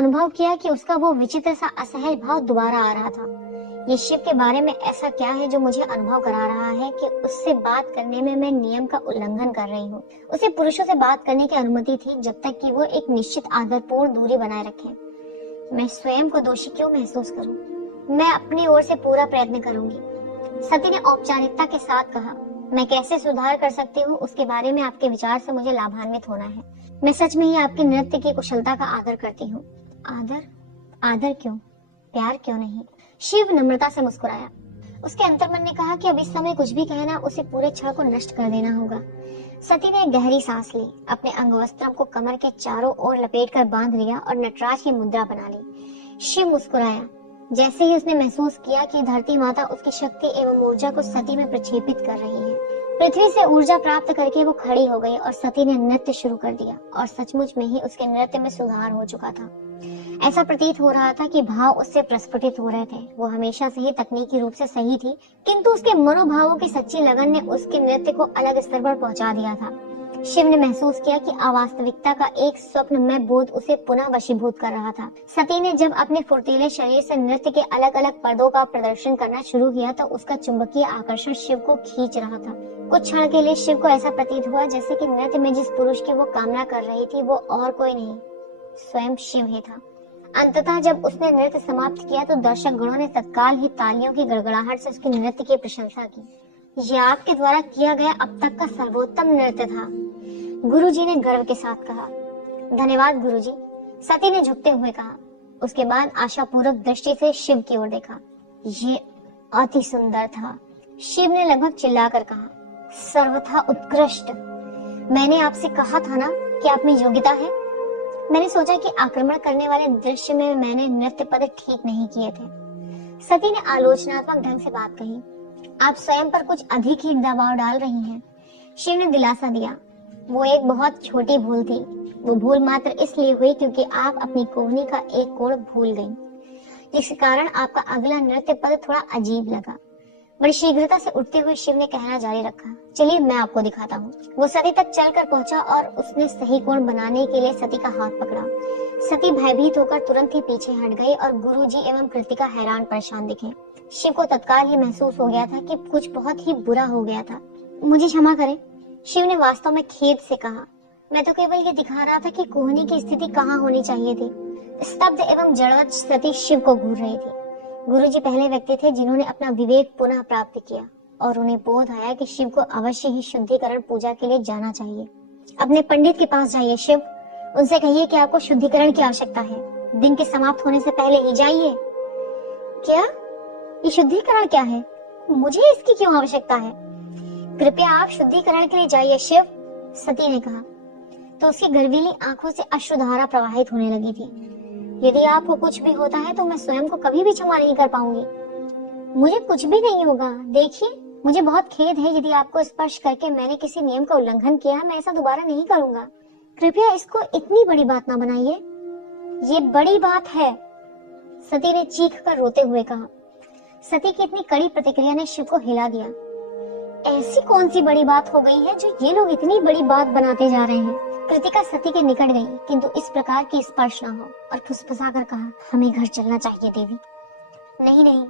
अनुभव किया कि उसका वो विचित्र सा असहज भाव दोबारा आ रहा था। ये शिव के बारे में ऐसा क्या है जो मुझे अनुभव करा रहा है कि उससे बात करने में मैं नियम का उल्लंघन कर रही हूँ। उसे पुरुषों से बात करने की अनुमति थी जब तक कि वो एक निश्चित आदरपूर्ण दूरी बनाए रखे। मैं स्वयं को दोषी क्यों महसूस करूं? मैं अपनी ओर से पूरा प्रयत्न करूंगी। सती ने औपचारिकता के साथ कहा, मैं कैसे सुधार कर सकती हूँ उसके बारे में आपके विचार से मुझे लाभान्वित होना है। मैं सच में ही आपकी नृत्य की कुशलता का आदर करती हूँ। आदर? आदर क्यों? प्यार क्यों नहीं? शिव नम्रता से मुस्कुराया। उसके अंतर्मन ने कहा कि अब इस समय कुछ भी कहना उसे पूरे क्षण को नष्ट कर देना होगा। सती ने एक गहरी सांस ली, अपने अंगवस्त्रम को कमर के चारों ओर लपेटकर बांध लिया और नटराज की मुद्रा बना ली। शिव मुस्कुराया। जैसे ही उसने महसूस किया कि धरती माता उसकी शक्ति एवं ऊर्जा को सती में प्रक्षेपित कर रही है, पृथ्वी से ऊर्जा प्राप्त करके वो खड़ी हो गई और सती ने नृत्य शुरू कर दिया। और सचमुच में ही उसके नृत्य में सुधार हो चुका था। ऐसा प्रतीत हो रहा था कि भाव उससे प्रस्फुटित हो रहे थे। वो हमेशा से ही तकनीकी रूप से सही थी, किंतु उसके मनोभावों की सच्ची लगन ने उसके नृत्य को अलग स्तर पर पहुंचा दिया था। शिव ने महसूस किया कि अवास्तविकता का एक स्वप्नमय बोध उसे पुनः वशीभूत कर रहा था। सती ने जब अपने फुर्तीले शरीर से नृत्य के अलग अलग पर्दों का प्रदर्शन करना शुरू किया तो उसका चुंबकीय आकर्षण शिव को खींच रहा था। कुछ क्षण के लिए शिव को ऐसा प्रतीत हुआ जैसे कि नृत्य में जिस पुरुष की वो कामना कर रही थी वो और कोई नहीं, स्वयं शिव ही था। अंततः जब उसने नृत्य समाप्त किया तो दर्शक गणों ने तत्काल ही तालियों की गड़गड़ाहट से उसके नृत्य की प्रशंसा की। यह आपके द्वारा किया गया अब तक का सर्वोत्तम नृत्य था, गुरुजी ने गर्व के साथ कहा। धन्यवाद गुरुजी, सती ने झुकते हुए कहा। उसके बाद आशापूर्वक दृष्टि से शिव की ओर देखा। ये अति सुंदर था, शिव ने लगभग चिल्लाकर कहा। सर्वथा उत्कृष्ट। मैंने आपसे कहा था ना कि आप में योग्यता है। मैंने सोचा कि आक्रमण करने वाले दृश्य में मैंने नृत्य पद ठीक नहीं किए थे। सती ने आलोचनात्मक ढंग से बात कही। आप स्वयं पर कुछ अधिक ही दबाव डाल रही हैं। शिव ने दिलासा दिया। वो एक बहुत छोटी भूल थी। वो भूल मात्र इसलिए हुई क्योंकि आप अपनी कोहनी का एक कोण भूल गईं, जिस कारण आपका अगला नृत्य पद थोड़ा अजीब लगा। बड़ी शीघ्रता से उठते हुए शिव ने कहना जारी रखा, चलिए मैं आपको दिखाता हूँ। वो सती तक चलकर पहुंचा और उसने सही कोण बनाने के लिए सती का हाथ पकड़ा। सती भयभीत होकर तुरंत ही पीछे हट गई और गुरुजी एवं कृतिका हैरान परेशान दिखे। शिव को तत्काल ही महसूस हो गया था कि कुछ बहुत ही बुरा हो गया था। मुझे क्षमा करें, शिव ने वास्तव में खेद से कहा। मैं तो केवल ये दिखा रहा था कि कोहनी की स्थिति कहाँ होनी चाहिए थी। स्तब्ध एवं जड़वत सती शिव को घूर रही थी। गुरुजी पहले व्यक्ति थे जिन्होंने अपना विवेक पुनः प्राप्त किया और उन्हें बोध आया कि शिव को अवश्य ही शुद्धिकरण पूजा के लिए जाना चाहिए। अपने पंडित के पास जाइए शिव, उनसे कहिए कि आपको शुद्धिकरण की आवश्यकता है। दिन के समाप्त होने से पहले ही जाइए। क्या? ये शुद्धिकरण क्या है? मुझे इसकी क्यों आवश्यकता है? कृपया आप शुद्धिकरण के लिए जाइए शिव, सती ने कहा। तो उसकी गर्वीली आंखों से अश्रुधारा प्रवाहित होने लगी थी। यदि आपको कुछ भी होता है तो मैं स्वयं को कभी भी क्षमा नहीं कर पाऊंगी। मुझे कुछ भी नहीं होगा। देखिए, मुझे बहुत खेद है यदि आपको स्पर्श करके मैंने किसी नियम का उल्लंघन किया है। मैं ऐसा दोबारा नहीं करूंगा। कृपया इसको इतनी बड़ी बात ना बनाइए। ये बड़ी बात है, सती ने चीख कर रोते हुए कहा। सती की इतनी कड़ी प्रतिक्रिया ने शिव को हिला दिया। ऐसी कौन सी बड़ी बात हो गई है जो ये लोग इतनी बड़ी बात बनाते जा रहे हैं? कृतिका सती के निकट गई, किंतु इस प्रकार की स्पर्श न हो, और फुसफुसा कर कहा, हमें घर चलना चाहिए देवी। नहीं नहीं,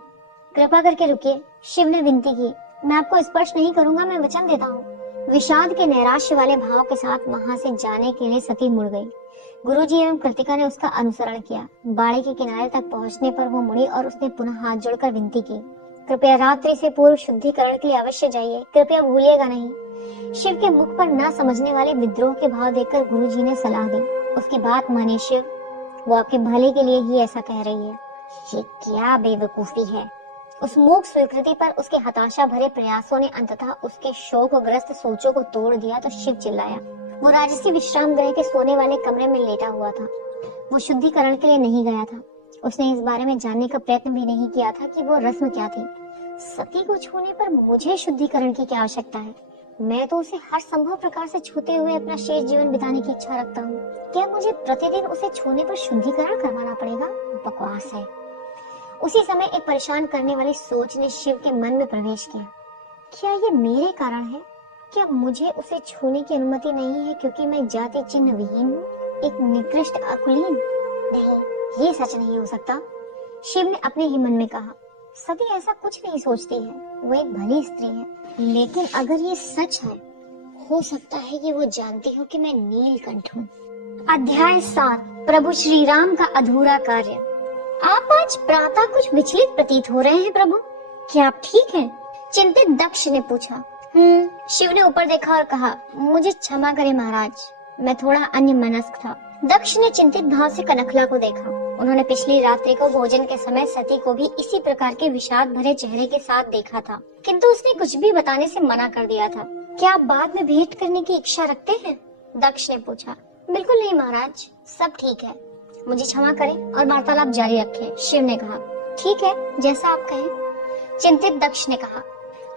कृपा करके रुकिए, शिव ने विनती की। मैं आपको स्पर्श नहीं करूंगा, मैं वचन देता हूँ। विषाद के नैराश्य वाले भाव के साथ वहां से जाने के लिए सती मुड़ गई। गुरुजी एवं कृतिका ने उसका अनुसरण किया। बाड़े के किनारे तक पहुंचने पर वो मुड़ी और उसने पुनः हाथ जोड़कर विनती की, कृपया रात्रि से पूर्व शुद्धिकरण के लिए अवश्य जाइए, कृपया भूलिएगा नहीं। शिव के मुख पर ना समझने वाले विद्रोह के भाव देखकर गुरुजी ने सलाह दी, उसकी बात मानिए शिव, वो आपके भले के लिए ही ऐसा कह रही है। ये क्या बेवकूफी है। उस मूक स्वीकृति पर उसके हताशा भरे प्रयासों ने अंततः उसके शोकग्रस्त सोचों को तोड़ दिया तो शिव चिल्लाया। वो राजसी विश्राम गृह के सोने वाले कमरे में लेटा हुआ था। वो शुद्धिकरण के लिए नहीं गया था। उसने इस बारे में जानने का प्रयत्न भी नहीं किया था कि वो रस्म क्या थी। सती को छूने पर मुझे शुद्धिकरण की क्या आवश्यकता है? मैं तो उसे हर संभव प्रकार से छूते हुए अपना शेष जीवन बिताने की इच्छा रखता हूँ। क्या मुझे प्रतिदिन उसे छूने पर शुद्धिकरण करवाना पड़ेगा? बकवास है। उसी समय एक परेशान करने वाली सोच ने शिव के मन में प्रवेश किया। क्या ये मेरे कारण है? क्या मुझे उसे छूने की अनुमति नहीं है क्योंकि मैं जाति चिन्ह विहीन हूँ, एक निकृष्ट अकुलीन? नहीं, ये सच नहीं हो सकता। शिव ने अपने ही मन में कहा, सती ऐसा कुछ नहीं सोचती है, वो एक भली स्त्री है। लेकिन अगर ये सच है, हो सकता है कि वो जानती हो कि मैं नीलकंठ हूँ। अध्याय 7, प्रभु श्री राम का अधूरा कार्य। आप आज प्रातः कुछ विचलित प्रतीत हो रहे हैं प्रभु, क्या आप ठीक हैं? चिंतित दक्ष ने पूछा। शिव ने ऊपर देखा और कहा, मुझे क्षमा करें महाराज, मैं थोड़ा अन्य मनस्क था। दक्ष ने चिंतित भाव से कनखला को देखा। उन्होंने पिछली रात्रि को भोजन के समय सती को भी इसी प्रकार के विषाद भरे चेहरे के साथ देखा था, किंतु उसने कुछ भी बताने से मना कर दिया था। क्या आप बाद में भेंट करने की इच्छा रखते हैं? दक्ष ने पूछा। बिल्कुल नहीं महाराज, सब ठीक है, मुझे क्षमा करें और वार्तालाप जारी रखें। शिव ने कहा, ठीक है, जैसा आप कहें। चिंतित दक्ष ने कहा,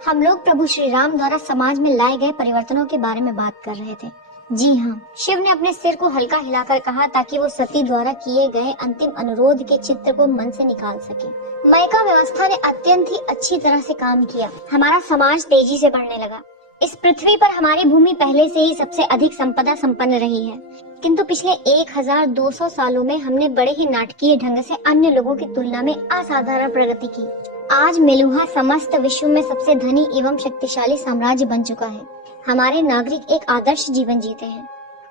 हम लोग प्रभु श्री राम द्वारा समाज में लाए गए परिवर्तनों के बारे में बात कर रहे थे। जी हाँ, शिव ने अपने सिर को हल्का हिलाकर कहा, ताकि वो सती द्वारा किए गए अंतिम अनुरोध के चित्र को मन से निकाल सके। मयका व्यवस्था ने अत्यंत ही अच्छी तरह से काम किया। हमारा समाज तेजी से बढ़ने लगा। इस पृथ्वी पर हमारी भूमि पहले से ही सबसे अधिक संपदा संपन्न रही है, किंतु पिछले 1200 सालों में हमने बड़े ही नाटकीय ढंग से अन्य लोगों की तुलना में असाधारण प्रगति की। आज मेलुहा समस्त विश्व में सबसे धनी एवं शक्तिशाली साम्राज्य बन चुका है। हमारे नागरिक एक आदर्श जीवन जीते हैं,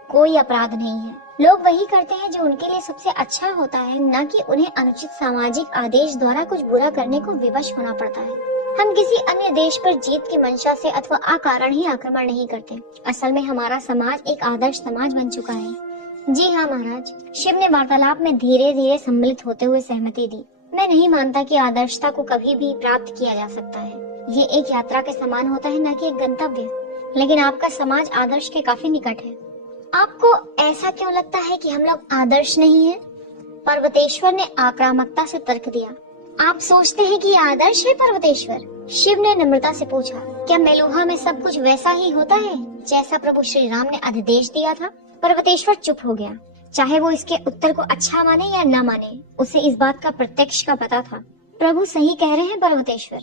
कोई अपराध नहीं है। लोग वही करते हैं जो उनके लिए सबसे अच्छा होता है, न कि उन्हें अनुचित सामाजिक आदेश द्वारा कुछ बुरा करने को विवश होना पड़ता है। हम किसी अन्य देश पर जीत की मंशा से अथवा अकारण ही आक्रमण नहीं करते। असल में हमारा समाज एक आदर्श समाज बन चुका है। जी हाँ महाराज, शिव ने वार्तालाप में धीरे धीरे सम्मिलित होते हुए सहमति दी। मैं नहीं मानता कि आदर्शता को कभी भी प्राप्त किया जा सकता है। ये एक यात्रा के समान होता है, न कि एक गंतव्य। लेकिन आपका समाज आदर्श के काफी निकट है। आपको ऐसा क्यों लगता है कि हम लोग आदर्श नहीं हैं? पर्वतेश्वर ने आक्रामकता से तर्क दिया। आप सोचते हैं कि ये आदर्श है पर्वतेश्वर? शिव ने नम्रता से पूछा। क्या मेलुहा में सब कुछ वैसा ही होता है जैसा प्रभु श्री राम ने आदेश दिया था? पर्वतेश्वर चुप हो गया। चाहे वो इसके उत्तर को अच्छा माने या न माने, उसे इस बात का प्रत्यक्ष का पता था। प्रभु सही कह रहे हैं पर्वतेश्वर,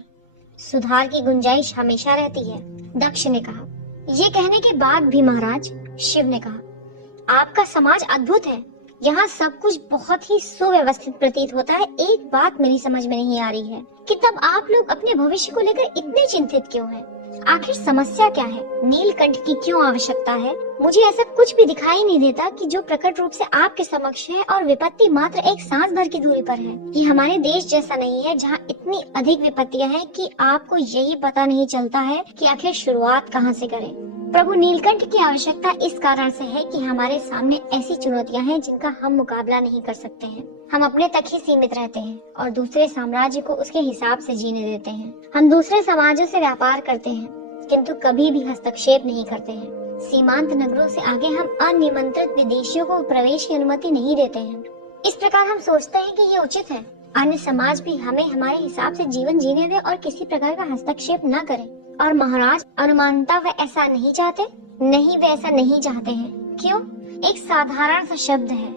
सुधार की गुंजाइश हमेशा रहती है। दक्ष ने कहा। ये कहने के बाद भी महाराज, शिव ने कहा, आपका समाज अद्भुत है। यहाँ सब कुछ बहुत ही सुव्यवस्थित प्रतीत होता है। एक बात मेरी समझ में नहीं आ रही है कि तब आप लोग अपने भविष्य को लेकर इतने चिंतित क्यों हैं? आखिर समस्या क्या है? नीलकंठ की क्यों आवश्यकता है? मुझे ऐसा कुछ भी दिखाई नहीं देता कि जो प्रकट रूप से आपके समक्ष है और विपत्ति मात्र एक सांस भर की दूरी पर है। ये हमारे देश जैसा नहीं है, जहाँ इतनी अधिक विपत्तियां हैं कि आपको यही पता नहीं चलता है कि आखिर शुरुआत कहाँ से करें। प्रभु, नीलकंठ की आवश्यकता इस कारण से है कि हमारे सामने ऐसी चुनौतियां हैं जिनका हम मुकाबला नहीं कर सकते हैं। हम अपने तक ही सीमित रहते हैं और दूसरे साम्राज्य को उसके हिसाब से जीने देते हैं। हम दूसरे समाजों से व्यापार करते हैं, किंतु कभी भी हस्तक्षेप नहीं करते हैं। सीमांत नगरों से आगे हम अनिमंत्रित विदेशियों को प्रवेश की अनुमति नहीं देते हैं। इस प्रकार हम सोचते हैं कि ये उचित है। अन्य समाज भी हमें हमारे हिसाब से जीवन जीने दे और किसी प्रकार का हस्तक्षेप न करे। और महाराज, अनुमानता वे ऐसा नहीं चाहते? नहीं, वे ऐसा नहीं चाहते हैं। क्यों? एक साधारण सा शब्द है,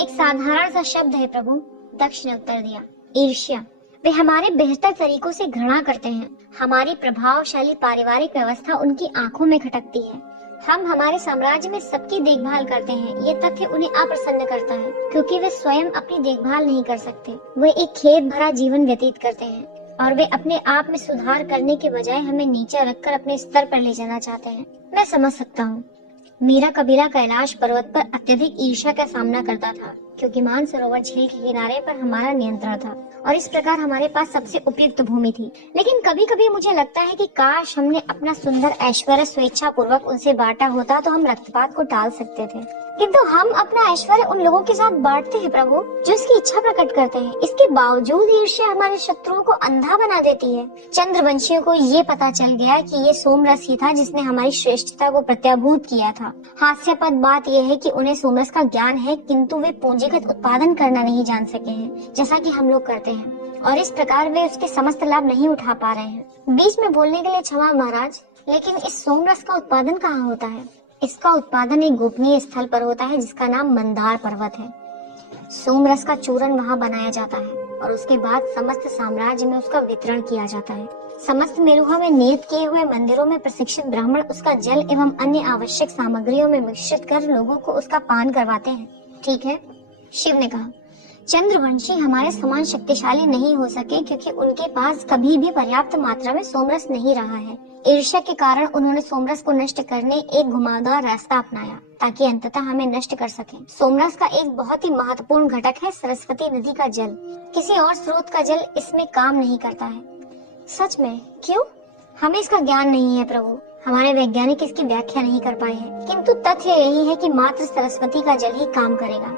एक साधारण सा शब्द है प्रभु। दक्ष ने उत्तर दिया, ईर्ष्या। वे हमारे बेहतर तरीकों से घृणा करते हैं। हमारी प्रभावशाली पारिवारिक व्यवस्था उनकी आंखों में खटकती है। हम हमारे साम्राज्य में सबकी देखभाल करते हैं। ये तथ्य उन्हें अप्रसन्न करता है, क्योंकि वे स्वयं अपनी देखभाल नहीं कर सकते। वे एक खेद भरा जीवन व्यतीत करते हैं और वे अपने आप में सुधार करने के बजाय हमें नीचे रखकर अपने स्तर पर ले जाना चाहते हैं। मैं समझ सकता हूँ। मेरा कबीला कैलाश पर्वत पर अत्यधिक ईर्ष्या का सामना करता था, क्योंकि मानसरोवर झील के किनारे पर हमारा नियंत्रण था और इस प्रकार हमारे पास सबसे उपयुक्त भूमि थी। लेकिन कभी कभी मुझे लगता है कि काश हमने अपना सुंदर ऐश्वर्य स्वेच्छा पूर्वक उनसे बांटा होता तो हम रक्तपात को टाल सकते थे। किंतु हम अपना ऐश्वर्य उन लोगों के साथ बांटते हैं प्रभु, जो इसकी इच्छा प्रकट करते हैं। इसके बावजूद ईर्ष्या हमारे शत्रुओं को अंधा बना देती है। चंद्रवंशियों को ये पता चल गया कि ये सोमरस ही था जिसने हमारी श्रेष्ठता को प्रत्याभूत किया था। हास्यास्पद बात यह है कि उन्हें सोमरस का ज्ञान है, किंतु वे पूंजीगत उत्पादन करना नहीं जान सके हैं, जैसा कि हम लोग करते हैं, और इस प्रकार वे उसके समस्त लाभ नहीं उठा पा रहे हैं। बीच में बोलने के लिए क्षमा महाराज, लेकिन इस सोमरस का उत्पादन कहाँ होता है? इसका उत्पादन एक गोपनीय स्थल पर होता है जिसका नाम मंदार पर्वत है। सोमरस का चूर्ण वहाँ बनाया जाता है और उसके बाद समस्त साम्राज्य में उसका वितरण किया जाता है। समस्त मेलुहा में नियत किए हुए मंदिरों में प्रशिक्षित ब्राह्मण उसका जल एवं अन्य आवश्यक सामग्रियों में मिश्रित कर लोगों को उसका पान करवाते हैं। ठीक है, शिव ने कहा। चंद्रवंशी हमारे समान शक्तिशाली नहीं हो सके क्योंकि उनके पास कभी भी पर्याप्त मात्रा में सोमरस नहीं रहा है। ईर्ष्या के कारण उन्होंने सोमरस को नष्ट करने एक घुमावदार रास्ता अपनाया ताकि अंततः हमें नष्ट कर सकें। सोमरस का एक बहुत ही महत्वपूर्ण घटक है सरस्वती नदी का जल। किसी और स्रोत का जल इसमें काम नहीं करता है। सच में? क्यों? हमें इसका ज्ञान नहीं है प्रभु। हमारे वैज्ञानिक इसकी व्याख्या नहीं कर पाए हैं, किंतु तथ्य यही है कि मात्र सरस्वती का जल ही काम करेगा।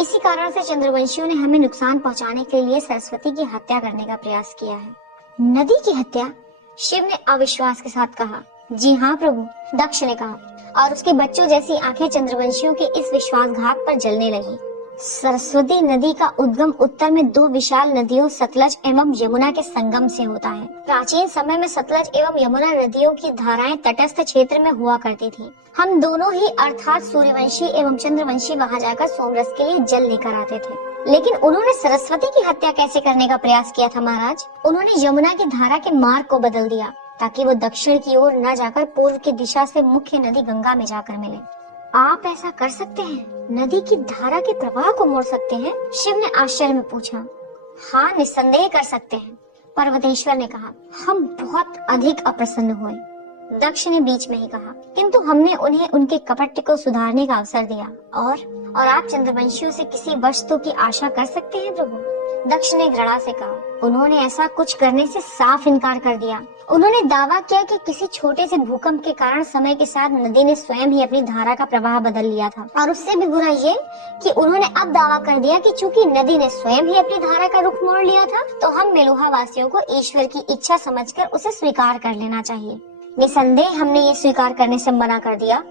इसी कारण से चंद्रवंशियों ने हमें नुकसान पहुंचाने के लिए सरस्वती की हत्या करने का प्रयास किया है। नदी की हत्या? शिव ने अविश्वास के साथ कहा। जी हाँ प्रभु, दक्ष ने कहा, और उसके बच्चों जैसी आंखें चंद्रवंशियों के इस विश्वासघात पर जलने लगी। सरस्वती नदी का उद्गम उत्तर में दो विशाल नदियों सतलज एवं यमुना के संगम से होता है। प्राचीन समय में सतलज एवं यमुना नदियों की धाराएं तटस्थ क्षेत्र में हुआ करती थी। हम दोनों ही अर्थात सूर्यवंशी एवं चंद्रवंशी वहां जाकर सोमरस के लिए जल लेकर आते थे। लेकिन उन्होंने सरस्वती की हत्या कैसे करने का प्रयास किया था महाराज? उन्होंने यमुना की धारा के मार्ग को बदल दिया ताकि वो दक्षिण की ओर न जाकर पूर्व की दिशा से मुख्य नदी गंगा में जाकर मिले। आप ऐसा कर सकते हैं? नदी की धारा के प्रवाह को मोड़ सकते हैं? शिव ने आश्चर्य में पूछा। हाँ, निस्संदेह कर सकते हैं, पर्वतेश्वर ने कहा। हम बहुत अधिक अप्रसन्न हुए, दक्ष ने बीच में ही कहा, किंतु हमने उन्हें उनके कपट को सुधारने का अवसर दिया। और आप चंद्रवंशियों से किसी वस्तु की आशा कर सकते हैं प्रभु? दक्ष ने घृणा से कहा। उन्होंने ऐसा कुछ करने से साफ इनकार कर दिया। उन्होंने दावा किया कि किसी छोटे से भूकंप के कारण समय के साथ नदी ने स्वयं ही अपनी धारा का प्रवाह बदल लिया था। और उससे भी बुरा ये कि उन्होंने अब दावा कर दिया कि चूंकि नदी ने स्वयं ही अपनी धारा का रुख मोड़ लिया था, तो हम मेलुहा वासियों को ईश्वर की इच्छा समझकर उसे स्वीकार कर लेना चाहिए। निसंदेह हमने ये स्वीकार करने से मना कर दिया,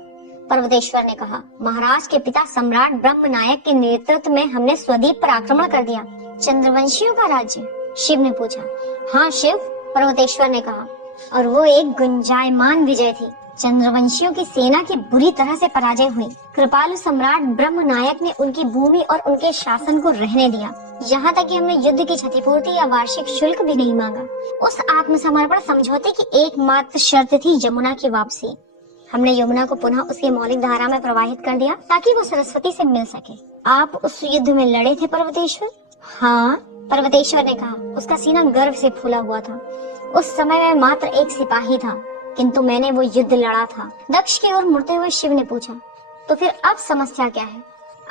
पर्वतेश्वर ने कहा। महाराज के पिता सम्राट ब्रह्मनायक के नेतृत्व में हमने स्वदीप पर आक्रमण कर दिया। चंद्रवंशियों का राज्य? शिव ने पूछा। हाँ शिव, पर्वतेश्वर ने कहा, और वो एक गुंजायमान विजय थी। चंद्रवंशियों की सेना की बुरी तरह से पराजय हुई। कृपालु सम्राट ब्रह्मनायक ने उनकी भूमि और उनके शासन को रहने दिया। यहाँ तक कि हमने युद्ध की क्षतिपूर्ति या वार्षिक शुल्क भी नहीं मांगा। उस आत्मसमर्पण समझौते की एकमात्र शर्त थी यमुना की वापसी। हमने यमुना को पुनः उसकी मौलिक धारा में प्रवाहित कर दिया ताकि वो सरस्वती से मिल सके। आप उस युद्ध में लड़े थे पर्वतेश्वर? हाँ, पर्वतेश्वर ने कहा। उसका सीना गर्व से फूला हुआ था। उस समय मैं मात्र एक सिपाही था, किंतु मैंने वो युद्ध लड़ा था। दक्ष की ओर मुड़ते हुए शिव ने पूछा। तो फिर अब समस्या क्या है?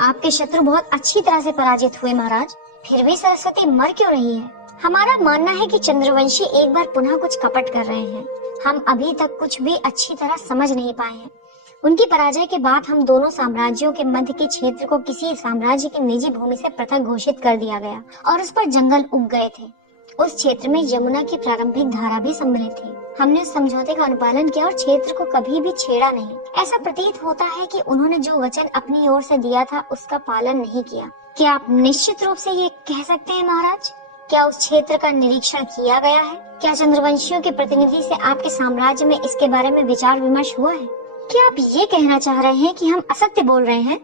आपके शत्रु बहुत अच्छी तरह से पराजित हुए महाराज, फिर भी सरस्वती मर क्यों रही है? हमारा मानना है कि चंद्रवंशी एक बार पुनः कुछ कपट कर रहे हैं। हम अभी तक कुछ भी अच्छी तरह समझ नहीं पाए हैं। उनकी पराजय के बाद हम दोनों साम्राज्यों के मध्य के क्षेत्र को किसी साम्राज्य की निजी भूमि से पृथक घोषित कर दिया गया और उस पर जंगल उग गए थे। उस क्षेत्र में यमुना की प्रारंभिक धारा भी सम्मिलित थी। हमने उस समझौते का अनुपालन किया और क्षेत्र को कभी भी छेड़ा नहीं। ऐसा प्रतीत होता है कि उन्होंने जो वचन अपनी ओर से दिया था उसका पालन नहीं किया। क्या आप निश्चित रूप से ये कह सकते हैं महाराज? क्या उस क्षेत्र का निरीक्षण किया गया है? क्या चंद्रवंशियों के प्रतिनिधि से आपके साम्राज्य में इसके बारे में विचार विमर्श हुआ है? क्या आप ये कहना चाह रहे हैं कि हम असत्य बोल रहे हैं?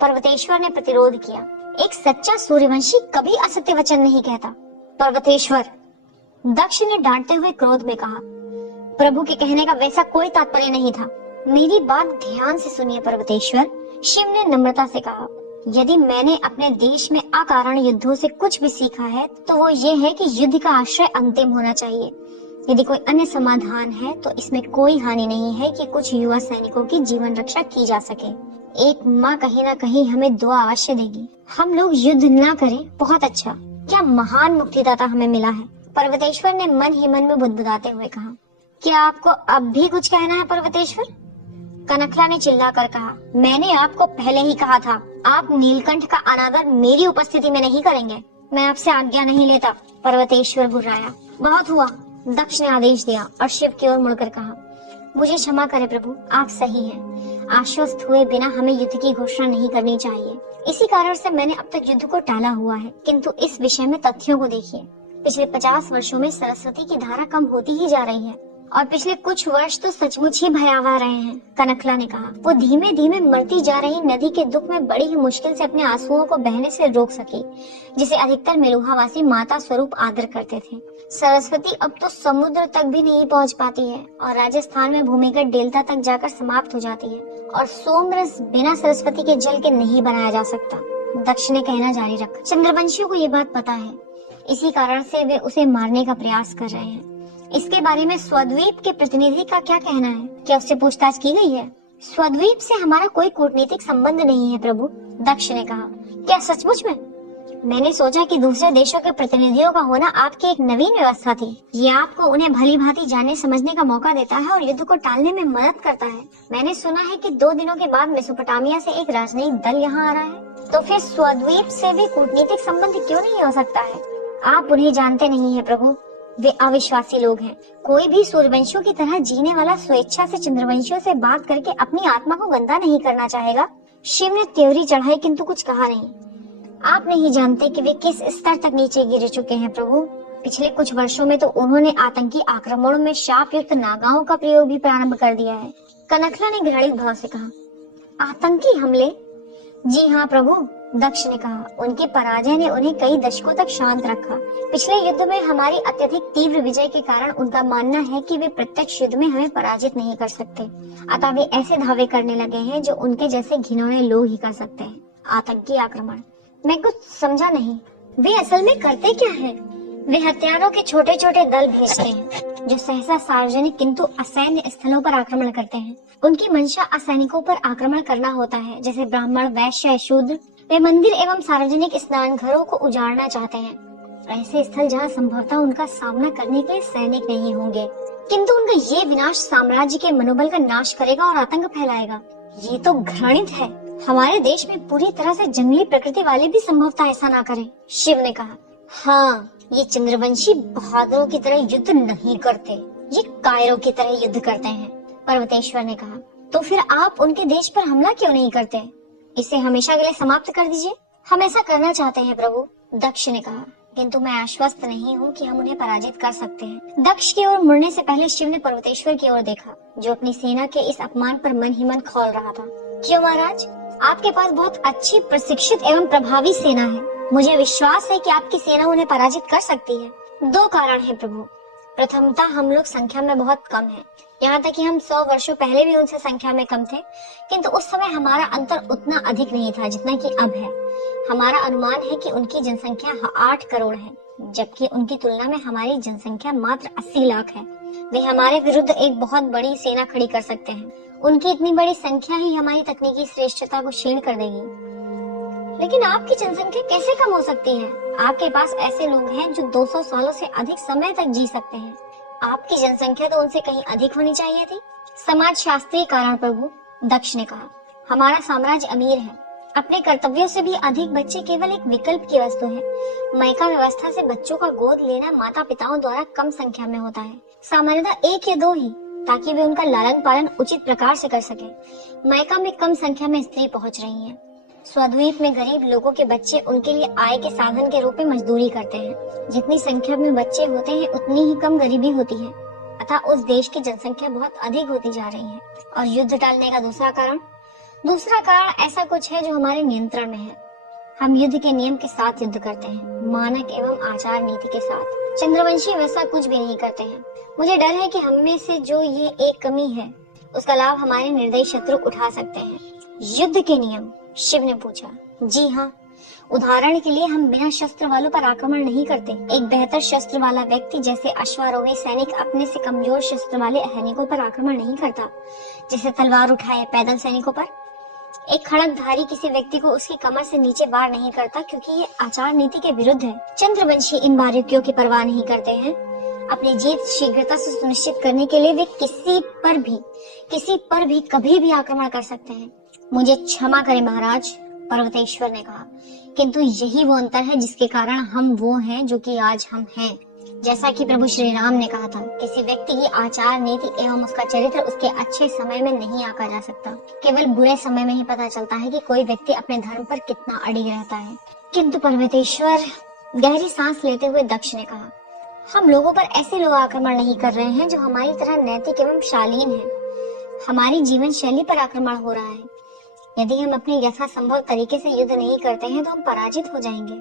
पर्वतेश्वर ने प्रतिरोध किया। एक सच्चा सूर्यवंशी कभी असत्य वचन नहीं कहता। पर्वतेश्वर, दक्ष ने डांटते हुए क्रोध में कहा। प्रभु के कहने का वैसा कोई तात्पर्य नहीं था। मेरी बात ध्यान से सुनिए पर्वतेश्वर, शिव ने नम्रता से कहा। यदि मैंने अपने देश में अकारण युद्धों से कुछ भी सीखा है तो वो ये है कि युद्ध का आश्रय अंतिम होना चाहिए। यदि कोई अन्य समाधान है तो इसमें कोई हानि नहीं है कि कुछ युवा सैनिकों की जीवन रक्षा की जा सके। एक माँ कहीं ना कहीं हमें दुआ अवश्य देगी। हम लोग युद्ध ना करें, बहुत अच्छा। क्या महान मुक्तिदाता हमें मिला है, पर्वतेश्वर ने मन ही मन में बुदबुदाते हुए कहा। क्या आपको अब भी कुछ कहना है पर्वतेश्वर? कनकला ने चिल्लाकर कहा। मैंने आपको पहले ही कहा था, आप नीलकंठ का अनादर मेरी उपस्थिति में नहीं करेंगे। मैं आपसे आज्ञा नहीं लेता, पर्वतेश्वर घुर्राया। बहुत हुआ, दक्ष ने आदेश दिया और शिव की ओर मुड़कर कहा। मुझे क्षमा करें प्रभु, आप सही हैं। आश्वस्त हुए बिना हमें युद्ध की घोषणा नहीं करनी चाहिए। इसी कारण से मैंने अब तक युद्ध को टाला हुआ है। किंतु इस विषय में तथ्यों को देखिए। पिछले 50 वर्षों में सरस्वती की धारा कम होती ही जा रही है और पिछले कुछ वर्ष तो सचमुच ही भयावह रहे हैं, कनकला ने कहा। वो धीमे धीमे मरती जा रही नदी के दुख में बड़ी ही मुश्किल से अपने आंसुओं को बहने से रोक सकी, जिसे अधिकतर मेलुहावासी माता स्वरूप आदर करते थे। सरस्वती अब तो समुद्र तक भी नहीं पहुंच पाती है और राजस्थान में भूमिगत डेल्टा तक जाकर समाप्त हो जाती है और सोमरस बिना सरस्वती के जल के नहीं बनाया जा सकता। दक्ष ने कहना जारी रखा। चंद्रवंशियों को ये बात पता है, इसी कारण से वे उसे मारने का प्रयास कर रहे हैं। इसके बारे में स्वद्वीप के प्रतिनिधि का क्या कहना है? क्या उससे पूछताछ की गई है? स्वद्वीप से हमारा कोई कूटनीतिक संबंध नहीं है प्रभु, दक्ष ने कहा। क्या सचमुच में? मैंने सोचा कि दूसरे देशों के प्रतिनिधियों का होना आपकी एक नवीन व्यवस्था थी। ये आपको उन्हें भली भांति जानने समझने का मौका देता है और युद्ध को टालने में मदद करता है। मैंने सुना है कि 2 दिनों के बाद मेसोपोटामिया से एक राजनयिक दल यहाँ आ रहा है। तो फिर स्वद्वीप से भी कूटनीतिक संबंध क्यों नहीं हो सकता है? आप उन्हें जानते नहीं है प्रभु, वे अविश्वासी लोग हैं। कोई भी सूर्यवंशियों की तरह जीने वाला स्वेच्छा से चंद्रवंशियों से बात करके अपनी आत्मा को गंदा नहीं करना चाहेगा। शिव ने त्योरी चढ़ाई किंतु कुछ कहा नहीं। आप नहीं जानते कि वे किस स्तर तक नीचे गिर चुके हैं प्रभु। पिछले कुछ वर्षों में तो उन्होंने आतंकी आक्रमणों में शाप युक्त नागाओं का प्रयोग भी प्रारंभ कर दिया है। कनकला ने घृणित भाव से कहा। आतंकी हमले? जी हाँ प्रभु, दक्ष ने कहा। उनकी पराजय ने उन्हें कई दशकों तक शांत रखा। पिछले युद्ध में हमारी अत्यधिक तीव्र विजय के कारण उनका मानना है कि वे प्रत्यक्ष युद्ध में हमें पराजित नहीं कर सकते, अतः वे ऐसे दावे करने लगे हैं जो उनके जैसे घिनौने लोग ही कर सकते हैं। आतंकी आक्रमण? मैं कुछ समझा नहीं। वे असल में करते क्या है? वे हथियारों के छोटे छोटे दल भेजते हैं जो सहसा सार्वजनिक किंतु असैन्य स्थलों पर आक्रमण करते हैं। उनकी मंशा असैनिकों पर आक्रमण करना होता है, जैसे ब्राह्मण, वैश्य, शूद्र। वे मंदिर एवं सार्वजनिक स्नान घरों को उजाड़ना चाहते हैं, ऐसे स्थल जहाँ संभवतः उनका सामना करने के लिए सैनिक नहीं होंगे, किंतु उनका ये विनाश साम्राज्य के मनोबल का नाश करेगा और आतंक फैलाएगा। ये तो घृणित है। हमारे देश में पूरी तरह से जंगली प्रकृति वाले भी संभवतः ऐसा ना करें, शिव ने कहा। हाँ, ये चंद्रवंशी बहादुरों की तरह युद्ध नहीं करते, ये कायरों की तरह युद्ध करते हैं, पर्वतेश्वर ने कहा। तो फिर आप उनके देश पर हमला क्यों नहीं करते? इसे हमेशा के लिए समाप्त कर दीजिए। हम ऐसा करना चाहते हैं प्रभु, दक्ष ने कहा, किंतु मैं आश्वस्त नहीं हूँ कि हम उन्हें पराजित कर सकते हैं। दक्ष की ओर मुड़ने से पहले शिव ने पर्वतेश्वर की ओर देखा, जो अपनी सेना के इस अपमान पर मन ही मन खौल रहा था। क्यों महाराज? आपके पास बहुत अच्छी, प्रशिक्षित एवं प्रभावी सेना है। मुझे विश्वास है कि आपकी सेना उन्हें पराजित कर सकती है। 2 कारण हैं प्रभु। प्रथमतः हम लोग संख्या में बहुत कम हैं। यहाँ तक कि हम 100 वर्षों पहले भी उनसे संख्या में कम थे, किंतु उस समय हमारा अंतर उतना अधिक नहीं था जितना कि अब है। हमारा अनुमान है कि उनकी जनसंख्या 8 करोड़ है, जबकि उनकी तुलना में हमारी जनसंख्या मात्र 80 लाख है। वे हमारे विरुद्ध एक बहुत बड़ी सेना खड़ी कर सकते हैं। उनकी इतनी बड़ी संख्या ही हमारी तकनीकी श्रेष्ठता को क्षीण कर देगी। लेकिन आपकी जनसंख्या कैसे कम हो सकती है? आपके पास ऐसे लोग हैं जो 200 सालों से अधिक समय तक जी सकते हैं। आपकी जनसंख्या तो उनसे कहीं अधिक होनी चाहिए थी। समाज शास्त्रीय कारण प्रभु, दक्ष ने कहा। हमारा साम्राज्य अमीर है। अपने कर्तव्यों से भी अधिक बच्चे केवल एक विकल्प की वस्तु है। मायका व्यवस्था से बच्चों का गोद लेना माता पिताओं द्वारा कम संख्या में होता है, सामान्यतः 1 या 2 ही, ताकि वे उनका लालन पालन उचित प्रकार से कर सके। मायका में कम संख्या में स्त्री पहुंच रही हैं। स्वद्वीप में गरीब लोगों के बच्चे उनके लिए आय के साधन के रूप में मजदूरी करते हैं। जितनी संख्या में बच्चे होते हैं उतनी ही कम गरीबी होती है, अतः उस देश की जनसंख्या बहुत अधिक होती जा रही है। और युद्ध टालने का दूसरा कारण ऐसा कुछ है जो हमारे नियंत्रण में है। हम युद्ध के नियम के साथ युद्ध करते हैं, मानक एवं आचार नीति के साथ। चंद्रवंशी वैसा कुछ भी नहीं करते हैं। मुझे डर है कि हम में से जो ये एक कमी है, उसका लाभ हमारे निर्दयी शत्रु उठा सकते हैं। युद्ध के नियम? शिव ने पूछा। जी हाँ, उदाहरण के लिए हम बिना शस्त्र वालों पर आक्रमण नहीं करते। एक बेहतर शस्त्र वाला व्यक्ति जैसे अश्वारोही सैनिक अपने से कमजोर शस्त्र वाले सैनिकों पर आक्रमण नहीं करता, जैसे तलवार उठाए पैदल सैनिकों पर। एक खड़गधारी किसी व्यक्ति को उसकी कमर से नीचे वार नहीं करता, क्योंकि ये आचार नीति के विरुद्ध है। चंद्रवंशी इन बारीकियों की परवाह नहीं करते हैं। अपनी जीत शीघ्रता से सुनिश्चित करने के लिए वे किसी पर भी कभी भी आक्रमण कर सकते हैं। मुझे क्षमा करें महाराज, पर्वतेश्वर ने कहा, किंतु यही वो अंतर है जिसके कारण हम वो हैं जो कि आज हम हैं। जैसा कि प्रभु श्री राम ने कहा था, किसी व्यक्ति की आचार नीति एवं उसका चरित्र उसके अच्छे समय में नहीं आंका जा सकता। केवल बुरे समय में ही पता चलता है कि कोई व्यक्ति अपने धर्म पर कितना अड़िग रहता है। किंतु पर्वतेश्वर, गहरी सांस लेते हुए दक्ष ने कहा, हम लोगों पर ऐसे लोग आक्रमण नहीं कर रहे हैं जो हमारी तरह नैतिक एवं शालीन हैं। हमारी जीवन शैली पर आक्रमण हो रहा है। यदि हम अपने यथासंभव तरीके से युद्ध नहीं करते हैं तो हम पराजित हो जाएंगे।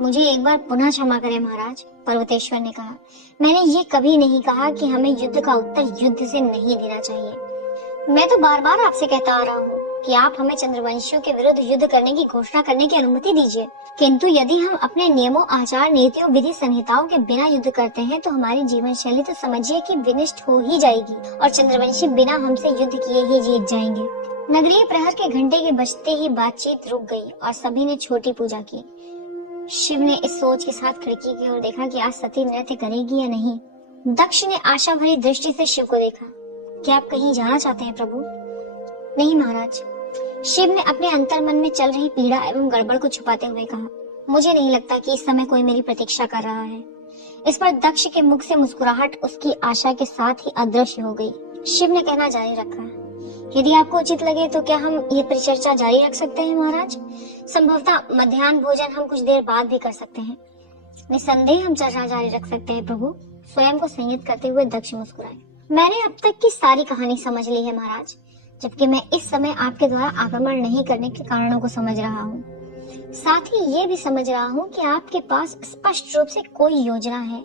मुझे एक बार पुनः क्षमा करें महाराज, पर्वतेश्वर ने कहा। मैंने ये कभी नहीं कहा कि हमें युद्ध का उत्तर युद्ध से नहीं देना चाहिए। मैं तो बार बार आपसे कहता आ रहा हूँ कि आप हमें चंद्रवंशियों के विरुद्ध युद्ध करने की घोषणा करने की अनुमति दीजिए। किंतु यदि हम अपने नियमों, आचार, नीतियों, विधि संहिताओं के बिना युद्ध करते हैं तो हमारी जीवन शैली तो समझिए कि विनिष्ट हो ही जाएगी और चंद्रवंशी बिना हमसे युद्ध किए ही जीत जाएंगे। नगरीय प्रहर के घंटे के बजते ही बातचीत रुक गई और सभी ने छोटी पूजा की। शिव ने इस सोच के साथ खिड़की की ओर देखा कि आज सती नृत्य करेगी या नहीं। दक्ष ने आशा भरी दृष्टि से शिव को देखा। क्या आप कहीं जाना चाहते हैं प्रभु? नहीं महाराज। शिव ने अपने अंतर्मन में चल रही पीड़ा एवं गड़बड़ को छुपाते हुए कहा, मुझे नहीं लगता कि इस समय कोई मेरी प्रतीक्षा कर रहा है। इस पर दक्ष के मुख से मुस्कुराहट उसकी आशा के साथ ही अदृश्य हो गई। शिव ने कहना जारी रखा, यदि आपको उचित लगे तो क्या हम ये परिचर्चा जारी रख सकते हैं महाराज? संभवतः मध्याह्न भोजन हम कुछ देर बाद भी कर सकते हैं। निसंदेह हम चर्चा जारी रख सकते हैं प्रभु। स्वयं को संयत करते हुए दक्ष मुस्कुराए। मैंने अब तक की सारी कहानी समझ ली है महाराज, जबकि मैं इस समय आपके द्वारा आक्रमण नहीं करने के कारणों को समझ रहा हूँ। साथ ही ये भी समझ रहा हूँ कि आपके पास स्पष्ट रूप से कोई योजना है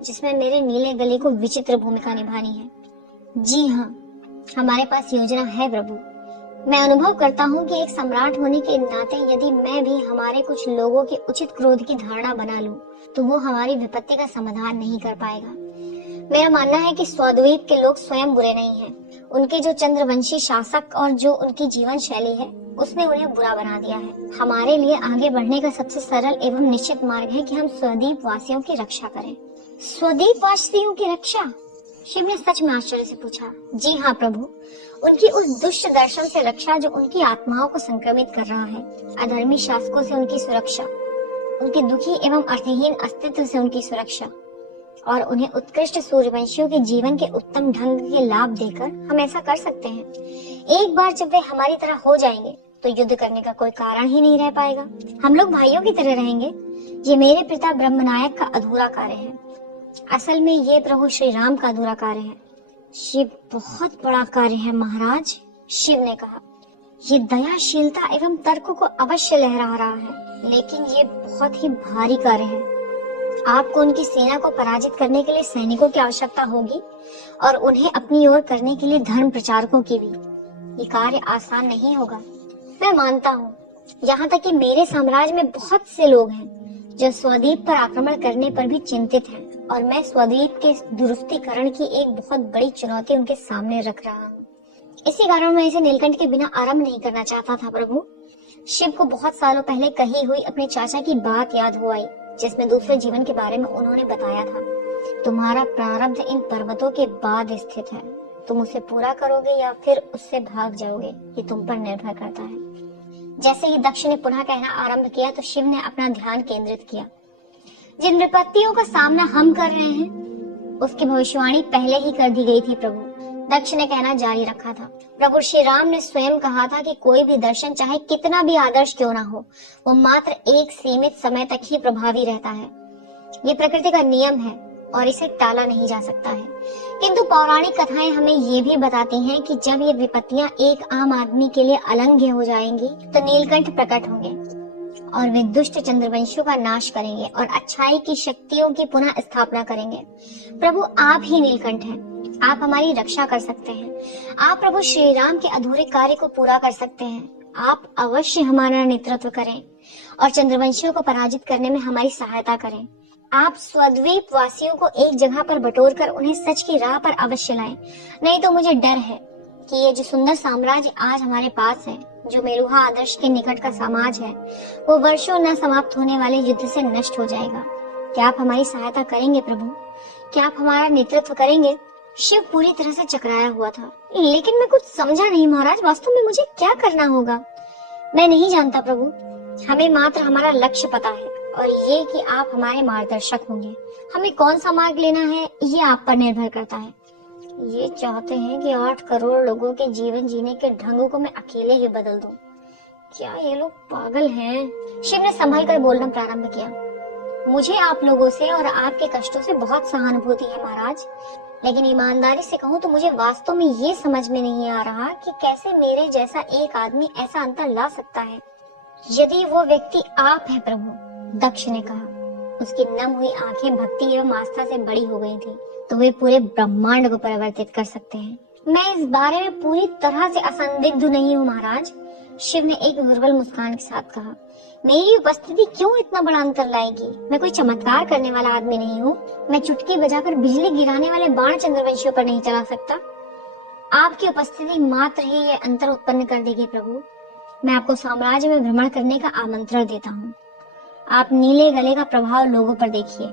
जिसमें मेरे नीले गले को विचित्र भूमिका निभानी है। जी हाँ, हमारे पास योजना है प्रभु। मैं अनुभव करता हूँ कि एक सम्राट होने के नाते यदि मैं भी हमारे कुछ लोगों के उचित क्रोध की धारणा बना लूं, तो वो हमारी विपत्ति का समाधान नहीं कर पाएगा। मेरा मानना है कि स्वद्वीप के लोग स्वयं बुरे नहीं हैं। उनके जो चंद्रवंशी शासक और जो उनकी जीवन शैली है उसने उन्हें बुरा बना दिया है। हमारे लिए आगे बढ़ने का सबसे सरल एवं निश्चित मार्ग है कि हम स्वद्वीप वासियों की रक्षा करें। स्वद्वीप वासियों की रक्षा? शिव ने सच में आश्चर्य से पूछा। जी हाँ प्रभु, उनकी उस दुष्ट दर्शन से रक्षा जो उनकी आत्माओं को संक्रमित कर रहा है, अधर्मी शासकों से उनकी सुरक्षा, उनके दुखी एवं अर्थहीन अस्तित्व से उनकी सुरक्षा और उन्हें उत्कृष्ट सूर्यवंशियों के जीवन के उत्तम ढंग के लाभ देकर हम ऐसा कर सकते हैं। एक बार जब वे हमारी तरह हो जाएंगे तो युद्ध करने का कोई कारण ही नहीं रह पाएगा। हम लोग भाइयों की तरह रहेंगे। ये मेरे पिता ब्रह्मनायक का अधूरा कार्य है। असल में ये प्रभु श्री राम का अधूरा कार्य है। शिव बहुत बड़ा कार्य है महाराज, शिव ने कहा। ये दयाशीलता एवं तर्क को अवश्य लहरा रहा है, लेकिन ये बहुत ही भारी कार्य है। आपको उनकी सेना को पराजित करने के लिए सैनिकों की आवश्यकता होगी और उन्हें अपनी ओर करने के लिए धर्म प्रचारकों की भी। ये कार्य आसान नहीं होगा, मैं मानता हूँ। यहाँ तक कि मेरे साम्राज्य में बहुत से लोग हैं जो स्वद्वीप पर आक्रमण करने पर भी चिंतित हैं और मैं स्वद्वीप के दुरुस्तीकरण की एक बहुत बड़ी चुनौती उनके सामने रख रहा हूँ। इसी कारण मैं इसे नीलकंठ के बिना आरंभ नहीं करना चाहता था प्रभु। शिव को बहुत सालों पहले कही हुई अपने चाचा की बात याद हो आई, जिसमें दूसरे जीवन के बारे में उन्होंने बताया था। तुम्हारा प्रारब्ध इन पर्वतों के बाद स्थित है। तुम उसे पूरा करोगे या फिर उससे भाग जाओगे, ये तुम पर निर्भर करता है। जैसे ही दक्ष ने पुनः कहना आरंभ किया तो शिव ने अपना ध्यान केंद्रित किया। जिन विपत्तियों का सामना हम कर रहे हैं उसकी भविष्यवाणी पहले ही कर दी गई थी प्रभु। दक्ष ने कहना जारी रखा था। प्रभु श्री राम ने स्वयं कहा था कि कोई भी दर्शन चाहे कितना भी आदर्श क्यों ना हो, वो मात्र एक सीमित समय तक ही प्रभावी रहता है। ये प्रकृति का नियम है और इसे टाला नहीं जा सकता है। किंतु पौराणिक कथाएं हमें ये भी बताती हैं कि जब ये विपत्तियां एक आम आदमी के लिए अलंघ्य हो जाएंगी तो नीलकंठ प्रकट होंगे और वे दुष्ट चंद्रवंशियों का नाश करेंगे और अच्छाई की शक्तियों की पुनः स्थापना करेंगे। प्रभु आप ही नीलकंठ हैं। आप हमारी रक्षा कर सकते हैं। आप प्रभु श्री राम के अधूरे कार्य को पूरा कर सकते हैं। आप अवश्य हमारा नेतृत्व करें और चंद्रवंशियों को पराजित करने में हमारी सहायता करें। आप स्वद्वीप वासियों को एक जगह पर बटोरकर उन्हें सच की राह पर अवश्य लाएं। नहीं तो मुझे डर है कि ये जो सुंदर साम्राज्य आज हमारे पास है, जो मेरुहा आदर्श के निकट का समाज है, वो वर्षों न समाप्त होने वाले युद्ध से नष्ट हो जाएगा। क्या आप हमारी सहायता करेंगे प्रभु? क्या आप हमारा नेतृत्व करेंगे? शिव पूरी तरह से चकराया हुआ था। लेकिन मैं कुछ समझा नहीं महाराज, वास्तव में मुझे क्या करना होगा? मैं नहीं जानता प्रभु। हमें मात्र हमारा लक्ष्य पता है और ये कि आप हमारे मार्गदर्शक होंगे। हमें कौन सा मार्ग लेना है ये आप पर निर्भर करता है। ये चाहते हैं कि 8 करोड़ लोगों के जीवन जीने के ढंग को मैं अकेले ही बदल दूं। क्या ये लोग पागल हैं? शिव ने संभल कर बोलना प्रारंभ किया। मुझे आप लोगों से और आपके कष्टों से बहुत सहानुभूति है महाराज, लेकिन ईमानदारी से कहूँ तो मुझे वास्तव में ये समझ में नहीं आ रहा कि कैसे मेरे जैसा एक आदमी ऐसा अंतर ला सकता है। यदि वो व्यक्ति आप हैं प्रभु, दक्ष ने कहा। उसकी नम हुई आंखें भक्ति एवं आस्था से बड़ी हो गई थी। तो वे पूरे ब्रह्मांड को परिवर्तित कर सकते हैं। मैं इस बारे में पूरी तरह से असंदिग्ध नहीं हूँ महाराज, शिव ने एक दुर्बल मुस्कान के साथ कहा। मेरी उपस्थिति क्यों इतना बड़ा अंतर लाएगी? मैं कोई चमत्कार करने वाला आदमी नहीं हूँ। मैं चुटकी बजाकर बिजली गिराने वाले बाण चंद्रवंशियों पर नहीं चला सकता। आपकी उपस्थिति मात्र ही ये अंतर उत्पन्न कर देगी प्रभु। मैं आपको साम्राज्य में भ्रमण करने का आमंत्रण देता हूँ। आप नीले गले का प्रभाव लोगों पर देखिए।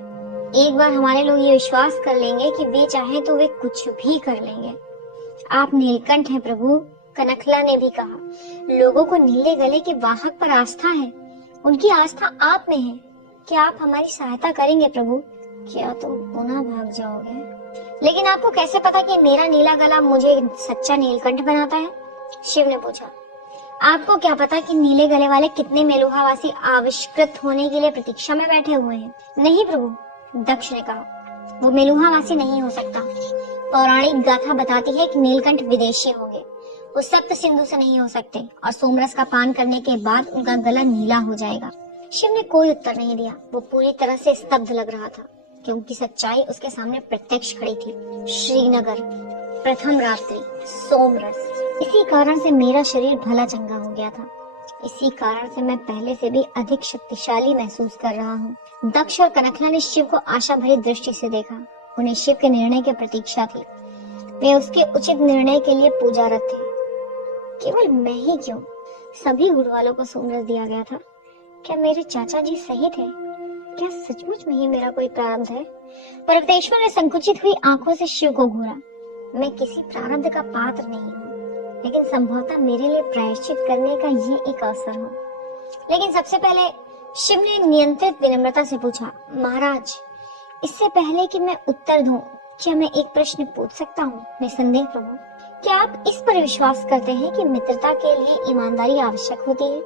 एक बार हमारे लोग ये विश्वास कर लेंगे कि वे चाहे तो वे कुछ भी कर लेंगे। आप नीलकंठ हैं प्रभु, कनखला ने भी कहा। लोगों को नीले गले के वाहक पर आस्था है, उनकी आस्था आप में है। क्या आप हमारी सहायता करेंगे प्रभु? क्या तुम पुनः भाग जाओगे? लेकिन आपको कैसे पता कि मेरा नीला गला मुझे सच्चा नीलकंठ बनाता है? शिव ने पूछा। आपको क्या पता कि नीले गले वाले कितने मेलुहावासी आविष्कृत होने के लिए प्रतीक्षा में बैठे हुए हैं? नहीं प्रभु, दक्ष ने कहा, वो मेलुहावासी नहीं हो सकता। पौराणिक गाथा बताती है कि नीलकंठ विदेशी होंगे। वो सप्त सिंधु से नहीं हो सकते और सोमरस का पान करने के बाद उनका गला नीला हो जाएगा। शिव ने कोई उत्तर नहीं दिया। वो पूरी तरह से स्तब्ध लग रहा था क्योंकि सच्चाई उसके सामने प्रत्यक्ष खड़ी थी। श्रीनगर, प्रथम रात्रि, सोमरस। इसी कारण से मेरा शरीर भला चंगा हो गया था। इसी कारण से मैं पहले से भी अधिक शक्तिशाली महसूस कर रहा हूँ। दक्ष और कनखला ने शिव को आशा भरी दृष्टि से देखा। उन्हें शिव के निर्णय की प्रतीक्षा थी। वे उसके उचित निर्णय के लिए पूजारत थे। केवल मैं ही क्यों? सभी गुड़ वालों को सोमरस दिया गया था। क्या मेरे चाचा जी सही थे? क्या सचमुच में ही मेरा कोई प्रारब्ध है? पर्वतेश्वर ने संकुचित हुई आंखों से शिव को घूरा। मैं किसी प्रारब्ध का पात्र नहीं हूँ, लेकिन संभवतः मेरे लिए प्रायश्चित करने का ये एक अवसर हो। लेकिन सबसे पहले शिव ने नियंत्रित विनम्रता से पूछा, महाराज, इससे पहले कि मैं उत्तर दूं, क्या मैं एक प्रश्न पूछ सकता हूँ? निसंदेह प्रभु। क्या आप इस पर विश्वास करते हैं कि मित्रता के लिए ईमानदारी आवश्यक होती है,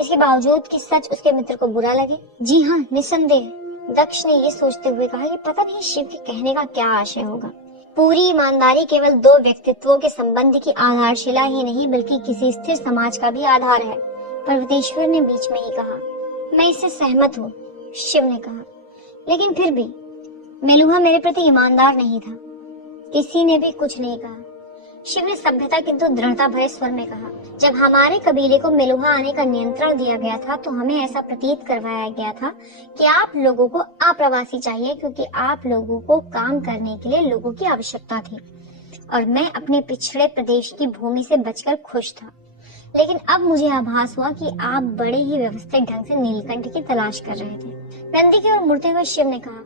इसके बावजूद कि सच उसके मित्र को बुरा लगे? जी हाँ, निसंदेह, दक्ष ने ये सोचते हुए कहा। ये पता नहीं शिव के कहने का क्या आशय होगा। पूरी ईमानदारी केवल दो व्यक्तित्वों के संबंध की आधारशिला ही नहीं बल्कि किसी स्थिर समाज का भी आधार है। पर्वतेश्वर ने बीच में ही कहा। मैं इससे सहमत हूँ, शिव ने कहा, लेकिन फिर भी मेलुहा मेरे प्रति ईमानदार नहीं था। किसी ने भी कुछ नहीं कहा। शिव ने सभ्यता किंतु दृढ़ता भरे स्वर में कहा, जब हमारे कबीले को मेलुहा आने का नियंत्रण दिया गया था तो हमें ऐसा प्रतीत करवाया गया था कि आप लोगों को अप्रवासी चाहिए, क्योंकि आप लोगों को काम करने के लिए लोगों की आवश्यकता थी और मैं अपने पिछड़े प्रदेश की भूमि से बचकर खुश था। लेकिन अब मुझे आभास हुआ कि आप बड़े ही व्यवस्थित ढंग से नीलकंठ की तलाश कर रहे थे। नंदी की ओर मुड़ते हुए शिव ने कहा,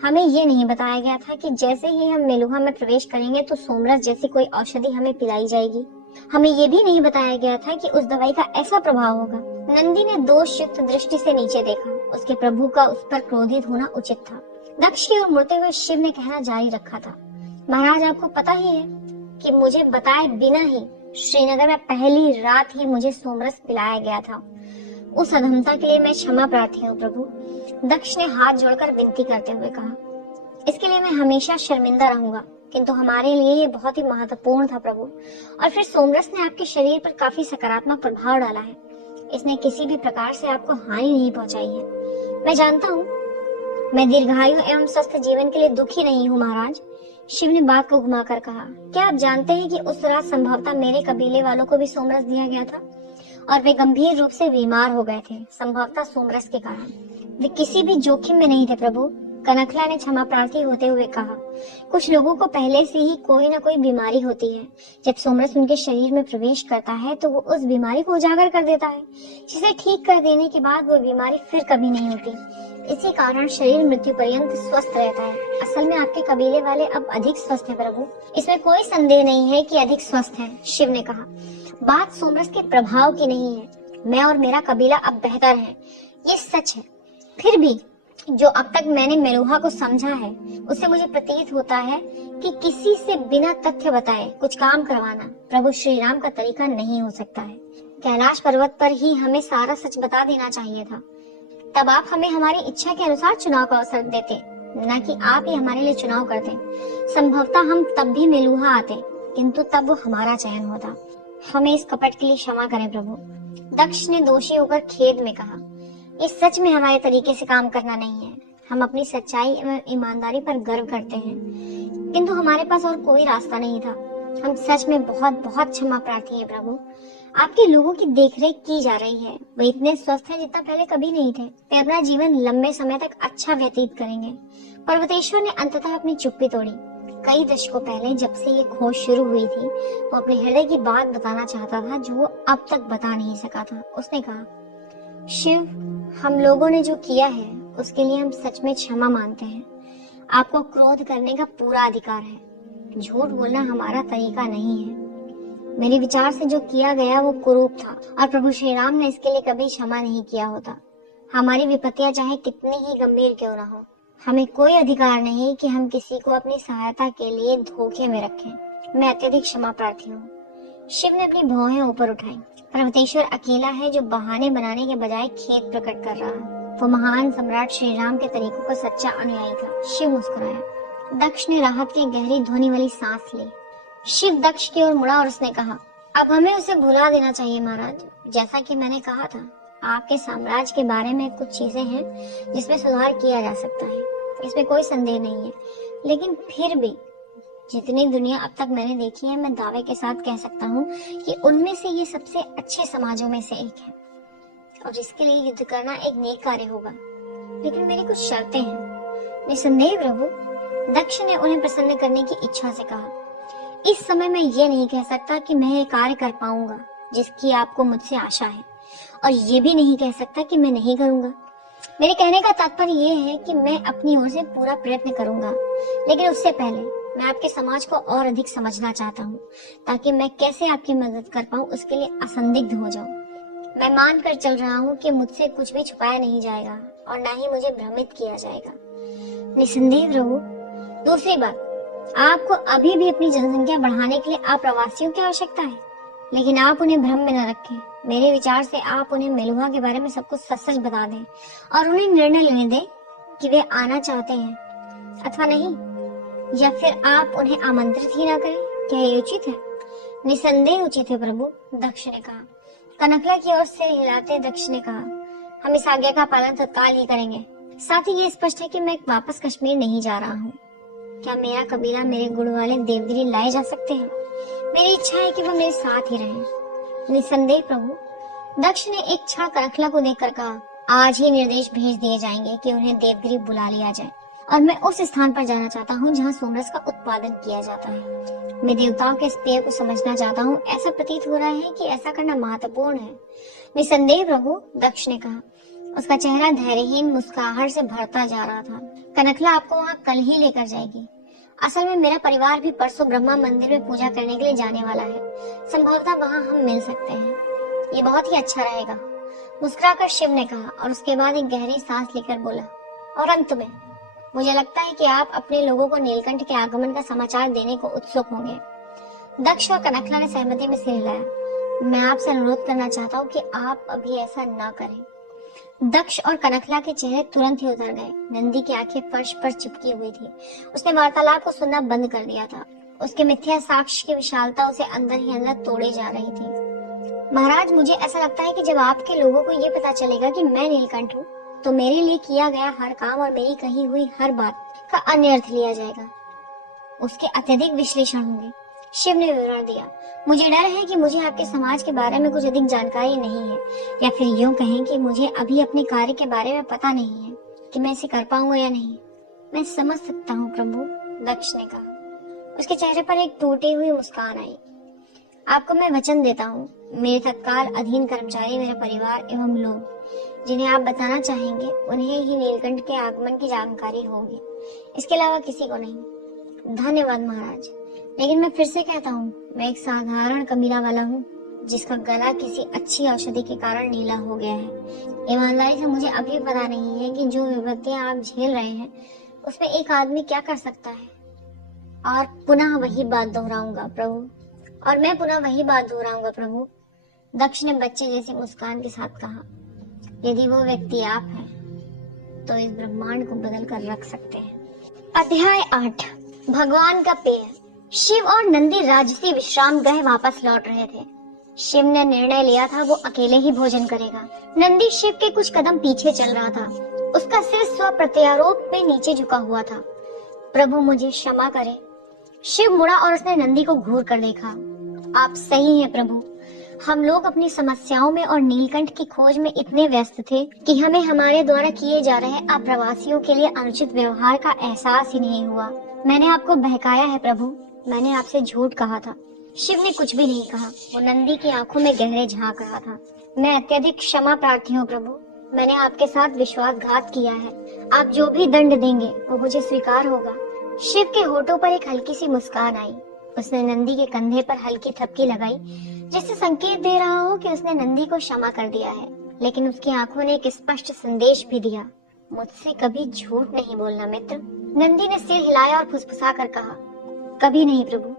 हमें ये नहीं बताया गया था कि जैसे ही हम मेलुहा में प्रवेश करेंगे तो सोमरस जैसी कोई औषधि हमें पिलाई जाएगी। हमें ये भी नहीं बताया गया था कि उस दवाई का ऐसा प्रभाव होगा। नंदी ने दोषयुक्त दृष्टि से नीचे देखा। उसके प्रभु का उस पर क्रोधित होना उचित था। दक्ष की ओर मुड़ते हुए शिव ने कहना जारी रखा था, महाराज, आपको पता ही है कि मुझे बताए बिना ही श्रीनगर में पहली रात ही मुझे सोमरस पिलाया गया था। उस अधमता के लिए मैं क्षमा प्रार्थी हूँ प्रभु। दक्ष ने हाथ जोड़कर विनती करते हुए कहा, इसके लिए मैं हमेशा शर्मिंदा रहूंगा, किंतु हमारे लिए ये बहुत ही महत्वपूर्ण था प्रभु। और फिर सोमरस ने आपके शरीर पर काफी सकारात्मक प्रभाव डाला है। इसने किसी भी प्रकार से आपको हानि नहीं पहुंचाई है। मैं जानता हूँ मैं दीर्घायु एवं स्वस्थ जीवन के लिए दुखी नहीं हूँ महाराज। शिव ने बात को घुमाकर कहा, क्या आप जानते हैं कि उस रात संभवतः मेरे कबीले वालों को भी सोमरस दिया गया था और वे गंभीर रूप से बीमार हो गए थे, संभवतः सोमरस के कारण। वे किसी भी जोखिम में नहीं थे प्रभु। कनखला ने क्षमा प्रार्थी होते हुए कहा, कुछ लोगों को पहले से ही कोई न कोई बीमारी होती है। जब सोमरस उनके शरीर में प्रवेश करता है तो वो उस बीमारी को उजागर कर देता है, जिसे ठीक कर देने के बाद वो बीमारी फिर कभी नहीं होती। इसी कारण शरीर मृत्यु पर्यंत स्वस्थ रहता है। असल में आपके कबीले वाले अब अधिक स्वस्थ हैं प्रभु। इसमें कोई संदेह नहीं है कि अधिक स्वस्थ हैं, शिव ने कहा। बात सोमरस के प्रभाव की नहीं है। मैं और मेरा कबीला अब बेहतर है, ये सच है। फिर भी जो अब तक मैंने मेलुहा को समझा है उससे मुझे प्रतीत होता है कि किसी से बिना तथ्य बताए कुछ काम करवाना प्रभु श्री राम का तरीका नहीं हो सकता है। कैलाश पर्वत पर ही हमें सारा सच बता देना चाहिए था। तब आप हमें हमारी इच्छा के अनुसार चुनाव का अवसर देते, न कि आप ही हमारे लिए चुनाव करते। संभवतः हम तब भी मेलुहा आते, किंतु तब वो हमारा चयन होता। हमें इस कपट के लिए क्षमा करें प्रभु। दक्ष ने दोषी होकर खेद में कहा, इस सच में हमारे तरीके से काम करना नहीं है। हम अपनी सच्चाई एवं ईमानदारी पर गर्व करते हैं, किंतु हमारे पास और कोई रास्ता नहीं था। हम सच में बहुत बहुत क्षमा प्रार्थी हैं प्रभु। आपके लोगों की देखरेख की जा रही है। वे इतने स्वस्थ हैं जितना पहले कभी नहीं थे। वे अपना जीवन लंबे समय तक अच्छा व्यतीत करेंगे। पर्वतेश्वर ने अंततः अपनी चुप्पी तोड़ी। कई दशकों पहले जब से ये खोज शुरू हुई थी, वो अपने हृदय की बात बताना चाहता था जो वो अब तक बता नहीं सका था। उसने कहा, शिव, हम लोगों ने जो किया है उसके लिए हम सच में क्षमा मांगते हैं। आपको क्रोध करने का पूरा अधिकार है। झूठ बोलना हमारा तरीका नहीं है। मेरे विचार से जो किया गया वो कुरूप था और प्रभु श्री राम ने इसके लिए कभी क्षमा नहीं किया होता। हमारी विपत्तियां चाहे कितनी ही गंभीर क्यों न हो, हमें कोई अधिकार नहीं कि हम किसी को अपनी सहायता के लिए धोखे में रखें। मैं अत्यधिक क्षमा प्रार्थी हूँ। शिव ने अपनी भौहें ऊपर उठाई। पर्वतेश्वर अकेला है जो बहाने बनाने के बजाय खेद प्रकट कर रहा है। वो महान सम्राट श्री राम के तरीकों का सच्चा अनुयायी था। शिव मुस्कुराया। दक्ष ने राहत की गहरी ध्वनि वाली सांस ली। शिव दक्ष की ओर मुड़ा और उसने कहा, अब हमें उसे भुला देना चाहिए महाराज। जैसा कि मैंने कहा था, आपके साम्राज्य के बारे में कुछ चीजें हैं जिसमें सुधार किया जा सकता है, इसमें कोई संदेह नहीं है। लेकिन फिर भी जितनी दुनिया अब तक मैंने देखी है, मैं दावे के साथ कह सकता हूँ कि उनमें से ये सबसे अच्छे समाजों में से एक है और इसके लिए युद्ध करना एक नेक कार्य होगा। लेकिन मेरी कुछ शर्तें हैं। निसंदेह प्रभु, दक्ष ने उन्हें प्रसन्न करने की इच्छा से कहा, इस समय मैं ये नहीं कह सकता कि मैं ये कार्य कर पाऊंगा जिसकी आपको मुझसे आशा है, और ये भी नहीं कह सकता कि मैं नहीं करूंगा। मेरे कहने का तात्पर्य ये है कि मैं अपनी ओर से पूरा प्रयत्न करूंगा, लेकिन उससे पहले मैं आपके समाज को और अधिक समझना चाहता हूँ ताकि मैं कैसे आपकी मदद कर पाऊँ उसके लिए असंदिग्ध हो जाऊँ। मैं मान कर चल रहा हूँ कि मुझसे कुछ भी छुपाया नहीं जाएगा और न ही मुझे भ्रमित किया जाएगा। निसंदेह प्रभु, दूसरी बात, आपको अभी भी अपनी जनसंख्या बढ़ाने के लिए अप्रवासियों की आवश्यकता है, लेकिन आप उन्हें भ्रम में न रखें। मेरे विचार से आप उन्हें मेलुहा के बारे में सब कुछ सच सच बता दें और उन्हें निर्णय लेने दें कि वे आना चाहते हैं अथवा नहीं, या फिर आप उन्हें आमंत्रित ही ना करें। क्या ये उचित है? निसंदेह उचित है प्रभु, दक्ष ने कहा। कनकला की ओर सिर हिलाते दक्ष ने कहा, हम इस आज्ञा का पालन तत्काल ही करेंगे। साथ ही ये स्पष्ट है कि मैं वापस कश्मीर नहीं जा रहा हूँ। क्या मेरा कबीला मेरे गुण वाले देवगिरी लाए जा सकते हैं? मेरी इच्छा है कि वो मेरे साथ ही रहें। निसंदेह प्रभु, दक्ष ने एक क्षण कनकला को देखकर कहा, आज ही निर्देश भेज दिए जाएंगे कि उन्हें देवगिरी बुला लिया जाए और मैं उस स्थान पर जाना चाहता हूँ जहाँ सोमरस का उत्पादन किया जाता है। मैं देवताओं के इस पेय को समझना चाहता हूँ। ऐसा प्रतीत हो रहा है कि ऐसा करना महत्वपूर्ण है। निसंदेह प्रभु, दक्ष ने कहा। उसका चेहरा धैर्यहीन मुस्कुराहट से भरता जा रहा था। कनकला आपको वहाँ कल ही लेकर जाएगी। असल में मेरा परिवार भी परसों ब्रह्मा मंदिर में पूजा करने के लिए जाने वाला है। संभवतः वहाँ हम मिल सकते हैं। ये बहुत ही अच्छा रहेगा, मुस्कुराकर शिव ने कहा और उसके बाद एक गहरी सांस लेकर बोला, और अंत में मुझे लगता है कि आप अपने लोगों को नीलकंठ के आगमन का समाचार देने को उत्सुक होंगे। दक्ष और कनकला ने सहमति में सिर हिलाया। मैं आपसे अनुरोध करना चाहता हूँ कि आप अभी ऐसा ना करें। दक्ष और कनकला के चेहरे तुरंत ही उतर गए। नंदी की आंखें फर्श पर चिपकी हुई थी। उसने वार्तालाप को सुनना बंद कर दिया था। उसके मिथ्या साक्ष्य की विशालता उसे अंदर ही अंदर तोड़े जा रही थी। महाराज, मुझे ऐसा लगता है कि जब आपके लोगों को ये पता चलेगा कि मैं नीलकंठ हूँ, तो मेरे लिए किया गया हर काम और मेरी कही हुई हर बात का अन्य अर्थ लिया जाएगा। उसके अत्यधिक विश्लेषण होंगे। शिव ने विवरण दिया, मुझे डर है कि मुझे आपके समाज के बारे में कुछ अधिक जानकारी नहीं है, या फिर यूं कहें कि मुझे अभी अपने कार्य के बारे में पता नहीं है कि मैं इसे कर पाऊंगा या नहीं। मैं समझ सकता हूँ प्रभु, दक्ष ने कहा। उसके चेहरे पर एक टूटी हुई मुस्कान आई। आपको मैं वचन देता हूँ, मेरे तत्काल अधीन कर्मचारी, मेरा परिवार एवं लोग जिन्हें आप बताना चाहेंगे उन्हें ही नीलकंठ के आगमन की जानकारी होगी, इसके अलावा किसी को नहीं। धन्यवाद महाराज, लेकिन मैं फिर से कहता हूँ, मैं एक साधारण कबीला वाला हूँ जिसका गला किसी अच्छी औषधि के कारण नीला हो गया है। ईमानदारी से मुझे अभी पता नहीं है कि जो विपत्तियां आप झेल रहे हैं उसमें एक आदमी क्या कर सकता है। और पुनः वही बात दोहराऊंगा प्रभु, और मैं पुनः वही बात दोहराऊंगा प्रभु, दक्ष ने बच्चे जैसी मुस्कान के साथ कहा। यदि वो व्यक्ति आप हैं, तो इस ब्रह्मांड को बदल कर रख सकते हैं। अध्याय 8, भगवान का पेय। शिव और नंदी राजसी विश्राम गृह वापस लौट रहे थे। शिव ने निर्णय लिया था वो अकेले ही भोजन करेगा। नंदी शिव के कुछ कदम पीछे चल रहा था। उसका सिर स्व प्रत्यारोप में नीचे झुका हुआ था। प्रभु मुझे क्षमा करे, शिव मुड़ा और उसने नंदी को घूर कर देखा। आप सही हैं प्रभु, हम लोग अपनी समस्याओं में और नीलकंठ की खोज में इतने व्यस्त थे कि हमें हमारे द्वारा किए जा रहे अप्रवासियों के लिए अनुचित व्यवहार का एहसास ही नहीं हुआ। मैंने आपको बहकाया है प्रभु, मैंने आपसे झूठ कहा था। शिव ने कुछ भी नहीं कहा, वो नंदी की आंखों में गहरे झांक रहा था। मैं अत्यधिक क्षमा प्रार्थी हूँ प्रभु, मैंने आपके साथ विश्वासघात किया है। आप जो भी दंड देंगे वो मुझे स्वीकार होगा। शिव के होठों पर एक हल्की सी मुस्कान आई। उसने नंदी के कंधे पर हल्की थपकी लगाई, जिससे संकेत दे रहा हो कि उसने नंदी को क्षमा कर दिया है। लेकिन उसकी आंखों ने एक स्पष्ट संदेश भी दिया, मुझसे कभी झूठ नहीं बोलना मित्र। नंदी ने सिर हिलाया और फुसफुसा कर कहा, कभी नहीं प्रभु,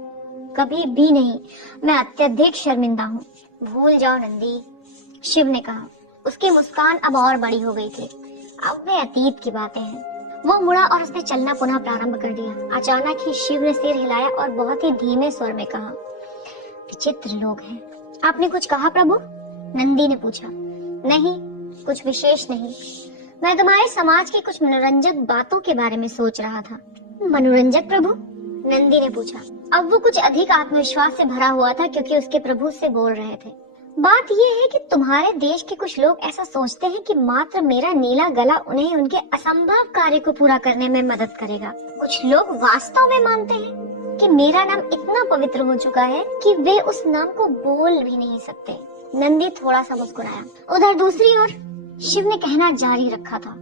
कभी भी नहीं, मैं अत्यधिक शर्मिंदा हूँ, भूल जाओ नंदी। शिव ने कहा। उसकी मुस्कान अब और बड़ी हो गई थी। अब वे अतीत की बातें हैं। वो मुड़ा और उसने चलना पुनः प्रारंभ कर दिया। अचानक ही शिव ने सिर हिलाया और बहुत ही धीमे स्वर में कहा, विचित्र लोग हैं। आपने कुछ कहा प्रभु? नंदी ने पूछा। नहीं, कुछ विशेष नहीं, मैं तुम्हारे समाज की कुछ मनोरंजक बातों के बारे में सोच रहा था। मनोरंजक प्रभु? नंदी ने पूछा। अब वो कुछ अधिक आत्मविश्वास से भरा हुआ था क्योंकि उसके प्रभु से बोल रहे थे। बात यह है कि तुम्हारे देश के कुछ लोग ऐसा सोचते हैं कि मात्र मेरा नीला गला उन्हें उनके असंभव कार्य को पूरा करने में मदद करेगा। कुछ लोग वास्तव में मानते हैं कि मेरा नाम इतना पवित्र हो चुका है कि वे उस नाम को बोल भी नहीं सकते। नंदी थोड़ा सा मुस्कुराया। उधर दूसरी ओर शिव ने कहना जारी रखा था,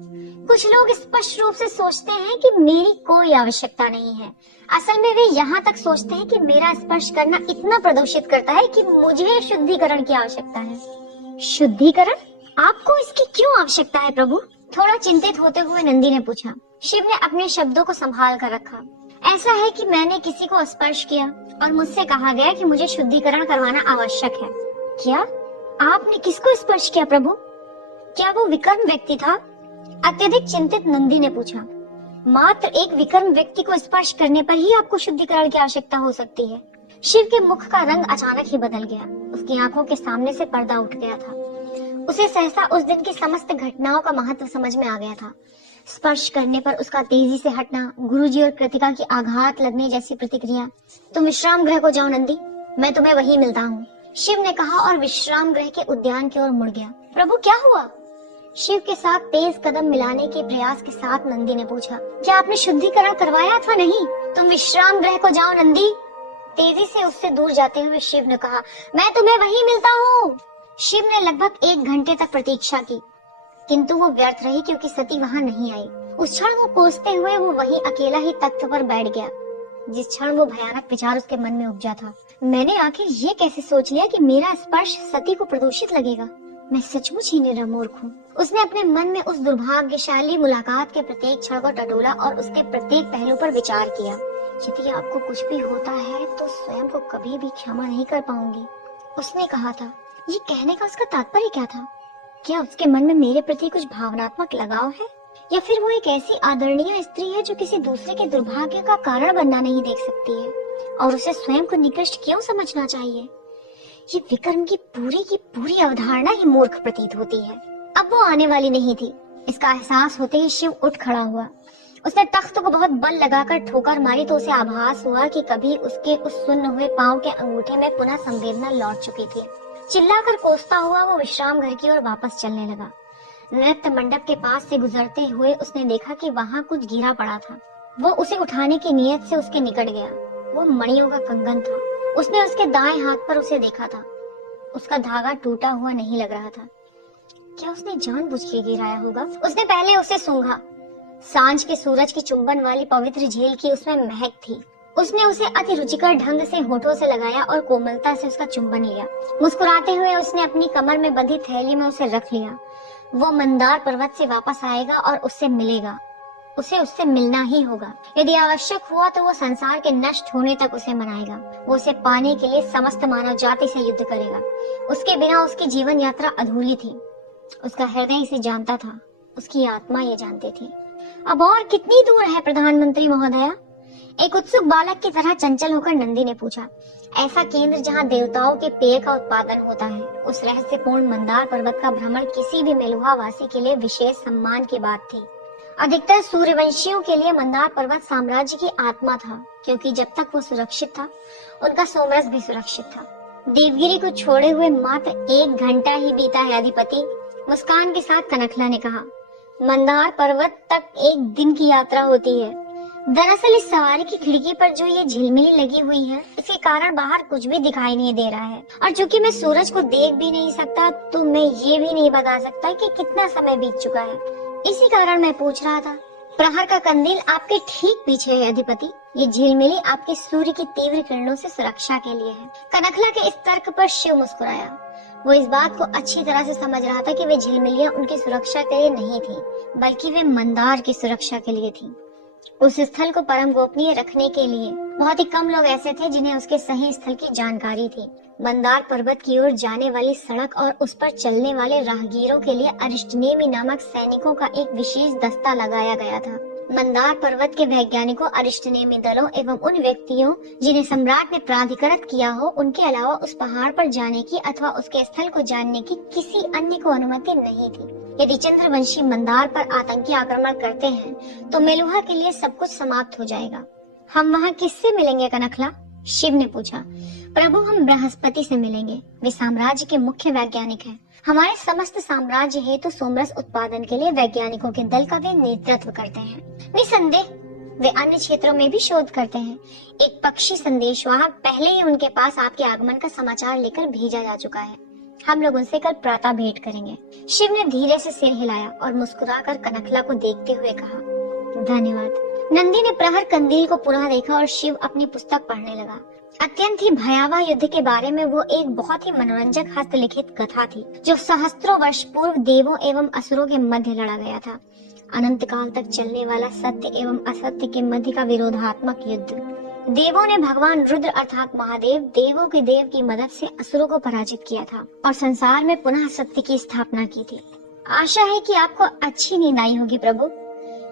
कुछ लोग स्पष्ट रूप से सोचते हैं कि मेरी कोई आवश्यकता नहीं है। असल में वे यहाँ तक सोचते हैं कि मेरा स्पर्श करना इतना प्रदूषित करता है कि मुझे शुद्धिकरण की आवश्यकता है। शुद्धिकरण? आपको इसकी क्यों आवश्यकता है प्रभु? थोड़ा चिंतित होते हुए नंदी ने पूछा। शिव ने अपने शब्दों को संभाल कर रखा। ऐसा है कि मैंने किसी को स्पर्श किया और मुझसे कहा गया कि मुझे शुद्धिकरण करवाना आवश्यक है। क्या? आपने किसको स्पर्श किया प्रभु? क्या वो विकर्म व्यक्ति था? अत्यधिक चिंतित नंदी ने पूछा। मात्र एक विकर्म व्यक्ति को स्पर्श करने पर ही आपको शुद्धिकरण की आवश्यकता हो सकती है। शिव के मुख का रंग अचानक ही बदल गया। उसकी आंखों के सामने से पर्दा उठ गया था। उसे सहसा उस दिन की समस्त घटनाओं का महत्व समझ में आ गया था। स्पर्श करने पर उसका तेजी से हटना, गुरुजी और कृतिका की आघात लगने जैसी प्रतिक्रिया। तुम विश्राम गृह को जाओ नंदी, मैं तुम्हें वहीं मिलता हूँ, शिव ने कहा और विश्राम गृह के उद्यान की ओर मुड़ गया। प्रभु क्या हुआ? शिव के साथ तेज कदम मिलाने के प्रयास के साथ नंदी ने पूछा। क्या आपने शुद्धिकरण करवाया अथवा नहीं? तुम विश्राम गृह को जाओ नंदी, तेजी से उससे दूर जाते हुए शिव ने कहा। मैं तुम्हें वहीं मिलता हूँ। शिव ने लगभग 1 घंटे तक प्रतीक्षा की, किंतु वो व्यर्थ रही क्योंकि सती वहां नहीं आई। उस क्षण वो कोसते हुए वो वहीं अकेला ही तख्त पर बैठ गया। जिस क्षण वो भयानक विचार उसके मन में उपजा था, मैंने आखिर ये कैसे सोच लिया कि मेरा स्पर्श सती को प्रदूषित लगेगा? मैं सचमुच ही निरामूर्ख हूँ। उसने अपने मन में उस दुर्भाग्यशाली मुलाकात के प्रत्येक क्षण को टटोला और उसके प्रत्येक पहलू पर विचार किया। यदि आपको कुछ भी होता है तो स्वयं को कभी भी क्षमा नहीं कर पाऊंगी, उसने कहा था। ये कहने का उसका तात्पर्य क्या था? क्या उसके मन में मेरे प्रति कुछ भावनात्मक लगाव है, या फिर वो एक ऐसी आदरणीय स्त्री है जो किसी दूसरे के दुर्भाग्य का कारण बनना नहीं देख सकती है और उसे स्वयं को निकृष्ट क्यों समझना चाहिए? ये विक्रम की पूरी अवधारणा ही मूर्ख प्रतीत होती है। अब वो आने वाली नहीं थी। इसका एहसास होते ही शिव उठ खड़ा हुआ। उसने तख्त को बहुत बल लगाकर ठोकर मारी तो उसे आभास हुआ कि कभी उसके उस सुन्न हुए पांव के अंगूठे में पुनः संवेदना लौट चुकी थी। चिल्लाकर कोसता हुआ वो विश्राम घर की ओर वापस चलने लगा। नृत्य मंडप के पास से गुजरते हुए उसने देखा कि वहाँ कुछ गिरा पड़ा था। वो उसे उठाने की नीयत से उसके निकट गया। वो मणियों का कंगन था। उसने उसके दाएं हाथ पर उसे देखा था। उसका धागा टूटा हुआ नहीं लग रहा था। क्या उसने जानबूझ के गिराया होगा? उसने पहले उसे सूंघा। सांझ के सूरज की चुंबन वाली पवित्र झील की उसमें महक थी। उसने उसे अति रुचिकर ढंग से होठों से लगाया और कोमलता से उसका चुंबन लिया। मुस्कुराते हुए उसने अपनी कमर में बंधी थैली में उसे रख लिया। वो मंदार पर्वत से वापस आएगा और उससे मिलेगा। उसे उससे मिलना ही होगा। यदि आवश्यक हुआ तो वो संसार के नष्ट होने तक उसे मनाएगा। वो उसे पाने के लिए समस्त मानव जाति से युद्ध करेगा। उसके बिना उसकी जीवन यात्रा अधूरी थी। उसका हृदय इसे जानता था, उसकी आत्मा ये जानती थी। अब और कितनी दूर है प्रधानमंत्री महोदया? एक उत्सुक बालक की तरह चंचल होकर नंदी ने पूछा। ऐसा केंद्र जहाँ देवताओं के पेय का उत्पादन होता है। उस रहस्यपूर्ण मंदार पर्वत का भ्रमण किसी भी मेलुहा वासी के लिए विशेष सम्मान की बात थी। अधिकतर सूर्यवंशियों के लिए मंदार पर्वत साम्राज्य की आत्मा था, क्योंकि जब तक वो सुरक्षित था, उनका सोमरस भी सुरक्षित था। देवगिरी को छोड़े हुए मात्र 1 घंटा ही बीता है अधिपति, मुस्कान के साथ कनखला ने कहा। मंदार पर्वत तक 1 दिन की यात्रा होती है। दरअसल इस सवारी की खिड़की पर जो ये झिलमिली लगी हुई है, इसके कारण बाहर कुछ भी दिखाई नहीं दे रहा है, और चूंकि मैं सूरज को देख भी नहीं सकता, तो मैं ये भी नहीं बता सकता कि कितना समय बीत चुका है। इसी कारण मैं पूछ रहा था। प्रहर का कंदील आपके ठीक पीछे है अधिपति। ये झिलमिली आपके सूर्य की तीव्र किरणों से सुरक्षा के लिए है। कनखला के इस तर्क पर शिव मुस्कुराया। वो इस बात को अच्छी तरह से समझ रहा था कि वे झिलमिलियां उनकी सुरक्षा के लिए नहीं थी, बल्कि वे मंदार की सुरक्षा के लिए थी। उस स्थल को परम गोपनीय रखने के लिए बहुत ही कम लोग ऐसे थे जिन्हें उसके सही स्थल की जानकारी थी। मंदार पर्वत की ओर जाने वाली सड़क और उस पर चलने वाले राहगीरों के लिए अरिष्टनेमी नामक सैनिकों का एक विशेष दस्ता लगाया गया था। मंदार पर्वत के वैज्ञानिकों, अरिष्टनेमी दलों एवं उन व्यक्तियों जिन्हें सम्राट ने प्राधिकृत किया हो, उनके अलावा उस पहाड़ पर जाने की अथवा उसके स्थल को जानने की किसी अन्य को अनुमति नहीं थी। यदि चंद्रवंशी मंदार पर आतंकी आक्रमण करते हैं, तो मेलुहा के लिए सब कुछ समाप्त हो जाएगा। हम वहाँ किससे मिलेंगे कनखला? शिव ने पूछा। प्रभु, हम बृहस्पति से मिलेंगे। वे साम्राज्य के मुख्य वैज्ञानिक हैं। हमारे समस्त साम्राज्य हेतु सोमरस उत्पादन के लिए वैज्ञानिकों के दल का वे नेतृत्व करते हैं। निसंदेह वे अन्य क्षेत्रों में भी शोध करते हैं। एक पक्षी संदेशवाहक पहले ही उनके पास आपके आगमन का समाचार लेकर भेजा जा चुका है। हम लोग उनसे कल प्रातः भेंट करेंगे। शिव ने धीरे से सिर हिलाया और मुस्कुराकर कनखला को देखते हुए कहा, धन्यवाद। नंदी ने प्रहर कंदील को पुनः देखा और शिव अपनी पुस्तक पढ़ने लगा। अत्यंत ही भयावह युद्ध के बारे में वो एक बहुत ही मनोरंजक हस्तलिखित कथा थी, जो सहस्त्रों वर्ष पूर्व देवों एवं असुरों के मध्य लड़ा गया था। अनंत काल तक चलने वाला सत्य एवं असत्य के मध्य का विरोधात्मक युद्ध। देवों ने भगवान रुद्र अर्थात महादेव, देवों के देव की मदद से असुरों को पराजित किया था और संसार में पुनः सत्य की स्थापना की थी। आशा है कि आपको अच्छी नींद आई होगी प्रभु,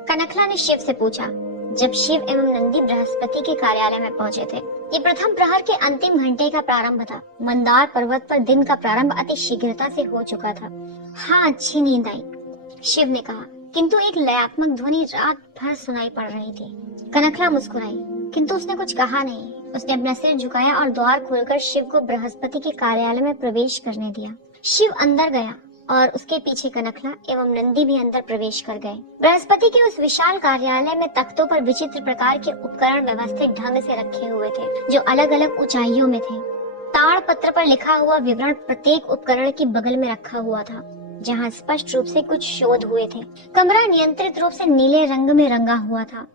कनखला ने शिव से पूछा। जब शिव एवं नंदी बृहस्पति के कार्यालय में पहुंचे थे, ये प्रथम प्रहर के अंतिम घंटे का प्रारंभ था। मंदार पर्वत पर दिन का प्रारंभ अति शीघ्रता से हो चुका था। हाँ, अच्छी नींद आई, शिव ने कहा, किंतु एक लयात्मक ध्वनि रात भर सुनाई पड़ रही थी। कनखला मुस्कुराई, किंतु उसने कुछ कहा नहीं। उसने अपना सिर झुकाया और द्वार खोलकर शिव को बृहस्पति के कार्यालय में प्रवेश करने दिया। शिव अंदर गया और उसके पीछे कनखला एवं नंदी भी अंदर प्रवेश कर गए। बृहस्पति के उस विशाल कार्यालय में तख्तों पर विचित्र प्रकार के उपकरण व्यवस्थित ढंग से रखे हुए थे, जो अलग अलग ऊंचाइयों में थे। ताड़ पत्र पर लिखा हुआ विवरण प्रत्येक उपकरण के बगल में रखा हुआ था, जहाँ स्पष्ट रूप से कुछ शोध हुए थे। कमरा नियंत्रित रूप से नीले रंग में रंगा हुआ था।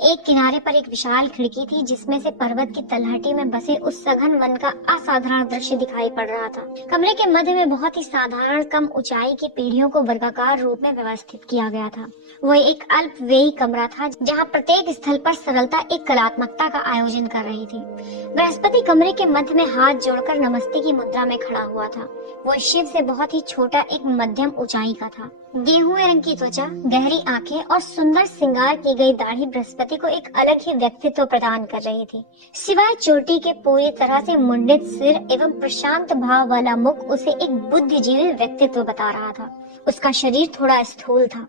एक किनारे पर एक विशाल खिड़की थी, जिसमें से पर्वत की तलहटी में बसे उस सघन वन का असाधारण दृश्य दिखाई पड़ रहा था। कमरे के मध्य में बहुत ही साधारण कम ऊंचाई की पीढ़ियों को वर्गाकार रूप में व्यवस्थित किया गया था। वह एक अल्पव्ययी कमरा था, जहाँ प्रत्येक स्थल पर सरलता एक कलात्मकता का आयोजन कर रही थी। बृहस्पति कमरे के मध्य में हाथ जोड़कर नमस्ते की मुद्रा में खड़ा हुआ था। वह शिव से बहुत ही छोटा एक मध्यम ऊंचाई का था। गेहुए रंग की त्वचा, गहरी आंखें और सुंदर श्रृंगार की गई दाढ़ी बृहस्पति को एक अलग ही व्यक्तित्व प्रदान कर रही थी। सिवाय चोटी के पूरी तरह से मुंडित सिर एवं प्रशांत भाव वाला मुख उसे एक बुद्धिजीवी व्यक्तित्व बता रहा था। उसका शरीर थोड़ा स्थूल था।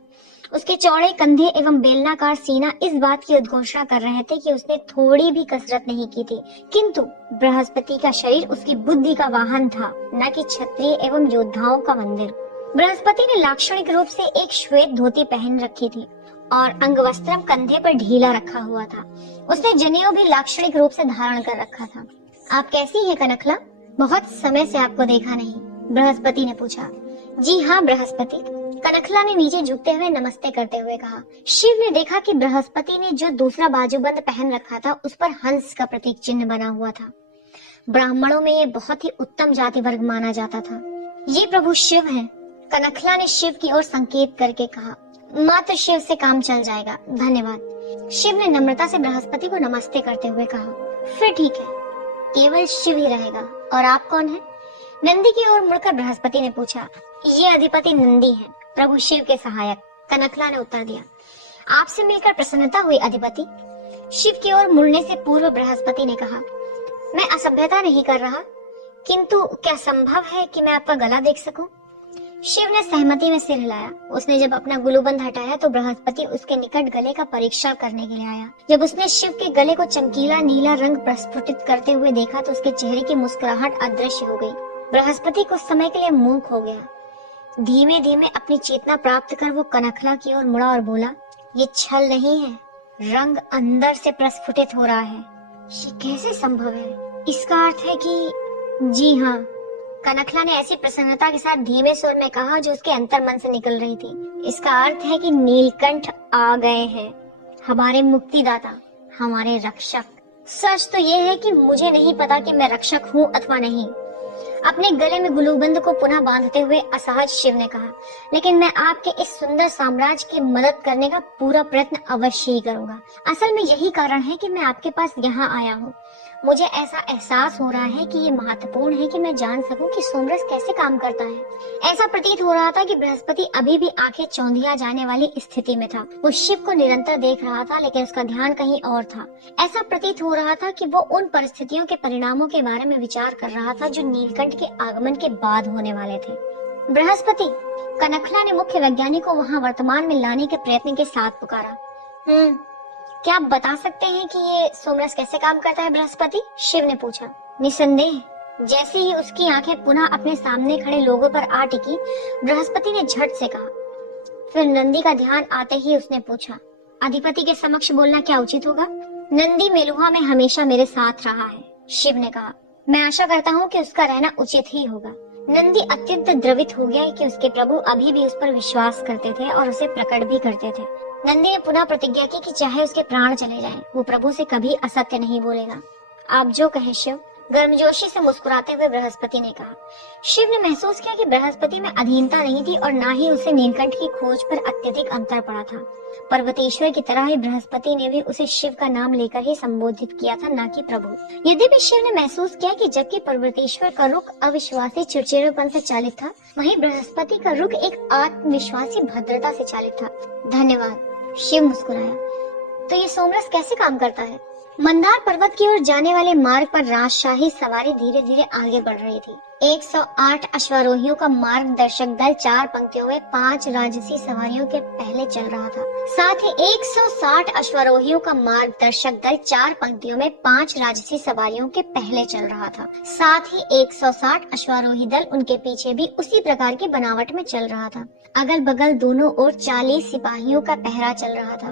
उसके चौड़े कंधे एवं बेलनाकार सीना इस बात की उद्घोषणा कर रहे थे कि उसने थोड़ी भी कसरत नहीं की थी। किंतु बृहस्पति का शरीर उसकी बुद्धि का वाहन था, न कि क्षत्रिय एवं योद्धाओं का मंदिर। बृहस्पति ने लाक्षणिक रूप से एक श्वेत धोती पहन रखी थी और अंगवस्त्रम कंधे पर ढीला रखा हुआ था। उसने जनेऊ भी लाक्षणिक रूप से धारण कर रखा था। आप कैसी हैं कनखला? बहुत समय से आपको देखा नहीं, बृहस्पति ने पूछा। जी हाँ बृहस्पति, कनखला ने नीचे झुकते हुए नमस्ते करते हुए कहा। शिव ने देखा कि बृहस्पति ने जो दूसरा बाजूबंद पहन रखा था, उस पर हंस का प्रतीक चिन्ह बना हुआ था। ब्राह्मणों में ये बहुत ही उत्तम जाति वर्ग माना जाता था। ये प्रभु शिव हैं, कनखला ने शिव की ओर संकेत करके कहा। मात्र शिव से काम चल जाएगा, धन्यवाद। शिव ने नम्रता से बृहस्पति को नमस्ते करते हुए कहा। फिर ठीक है, केवल शिव ही रहेगा। और आप कौन हैं? नंदी की ओर मुड़कर बृहस्पति ने पूछा। ये अधिपति नंदी हैं, प्रभु शिव के सहायक, कनखला ने उत्तर दिया। आपसे मिलकर प्रसन्नता हुई अधिपति। शिव की ओर मुड़ने से पूर्व बृहस्पति ने कहा, मैं असभ्यता नहीं कर रहा, किंतु क्या संभव है कि मैं आपका गला देख सकूं? शिव ने सहमति में सिर हिलाया। उसने जब अपना गुलूबंद हटाया तो बृहस्पति उसके निकट गले का परीक्षण करने के लिए आया। जब उसने शिव के गले को चमकीला नीला रंग प्रस्फुटित करते हुए देखा तो उसके चेहरे की मुस्कुराहट अदृश्य हो गई। बृहस्पति कुछ समय के लिए मूक हो गया। धीमे धीमे अपनी चेतना प्राप्त कर वो कनखला की ओर मुड़ा और बोला, ये छल नहीं है, रंग अंदर से प्रस्फुटित हो रहा है। ये कैसे संभव है? इसका अर्थ है कि जी हाँ, कनखला ने ऐसी प्रसन्नता के साथ धीमे स्वर में कहा जो उसके अंतर मन से निकल रही थी। इसका अर्थ है कि नीलकंठ आ गए हैं, हमारे मुक्तिदाता, हमारे रक्षक। सच तो ये है कि मुझे नहीं पता कि मैं रक्षक हूँ अथवा नहीं। अपने गले में गुलूबंद को पुनः बांधते हुए असहज शिव ने कहा, लेकिन मैं आपके इस सुंदर साम्राज्य की मदद करने का पूरा प्रयत्न अवश्य ही करूंगा। असल में यही कारण है कि मैं आपके पास यहाँ आया हूँ। मुझे ऐसा एहसास हो रहा है कि ये महत्वपूर्ण है कि मैं जान सकूं कि सोमरस कैसे काम करता है। ऐसा प्रतीत हो रहा था कि बृहस्पति अभी भी आंखें चौंधिया जाने वाली स्थिति में था। वो शिव को निरंतर देख रहा था, लेकिन उसका ध्यान कहीं और था। ऐसा प्रतीत हो रहा था कि वो उन परिस्थितियों के परिणामों के बारे में विचार कर रहा था जो नीलकंठ के आगमन के बाद होने वाले थे। बृहस्पति, कनखला ने मुख्य वैज्ञानिक को वहाँ वर्तमान में लाने के प्रयत्न के साथ पुकारा। क्या आप बता सकते हैं कि ये सोमरस कैसे काम करता है बृहस्पति? शिव ने पूछा। निसंदेह। जैसे ही उसकी आंखें पुनः अपने सामने खड़े लोगों पर आ टिकी, बृहस्पति ने झट से कहा। फिर नंदी का ध्यान आते ही उसने पूछा, अधिपति के समक्ष बोलना क्या उचित होगा? नंदी मेलुहा में हमेशा मेरे साथ रहा है, शिव ने कहा। मैं आशा करता हूँ कि उसका रहना उचित ही होगा। नंदी अत्यंत द्रवित हो गया कि उसके प्रभु अभी भी उस पर विश्वास करते थे और उसे प्रकट भी करते थे। नंदी ने पुनः प्रतिज्ञा की कि चाहे उसके प्राण चले जाएं, वो प्रभु से कभी असत्य नहीं बोलेगा। आप जो कहें शिव, गर्मजोशी से मुस्कुराते हुए बृहस्पति ने कहा। शिव ने महसूस किया कि बृहस्पति में अधीनता नहीं थी और ना ही उसे नीलकंठ की खोज पर अत्यधिक अंतर पड़ा था। पर्वतेश्वर की तरह ही बृहस्पति ने भी उसे शिव का नाम लेकर ही संबोधित किया था, न कि प्रभु। यद्यपि शिव ने महसूस किया कि जबकि पर्वतेश्वर का रुख अविश्वासी चिड़चिड़ेपन से चालित था, वहीं बृहस्पति का रुख एक आत्मविश्वासी भद्रता से चालित था। धन्यवाद, शिव मुस्कुराया। तो ये सोमरस कैसे काम करता है? मंदार पर्वत की ओर जाने वाले मार्ग पर राजशाही सवारी धीरे धीरे आगे बढ़ रही थी। 108 अश्वारोहियों का मार्गदर्शक दल 4 पंक्तियों में 5 राजसी सवारियों के पहले चल रहा था। साथ ही 160 अश्वारोहियों का मार्गदर्शक दल 4 पंक्तियों में 5 राजसी सवारियों के पहले चल रहा था। साथ ही 160 अश्वारोही दल उनके पीछे भी उसी प्रकार की बनावट में चल रहा था। अगल बगल दोनों ओर 40 सिपाहियों का पहरा चल रहा था।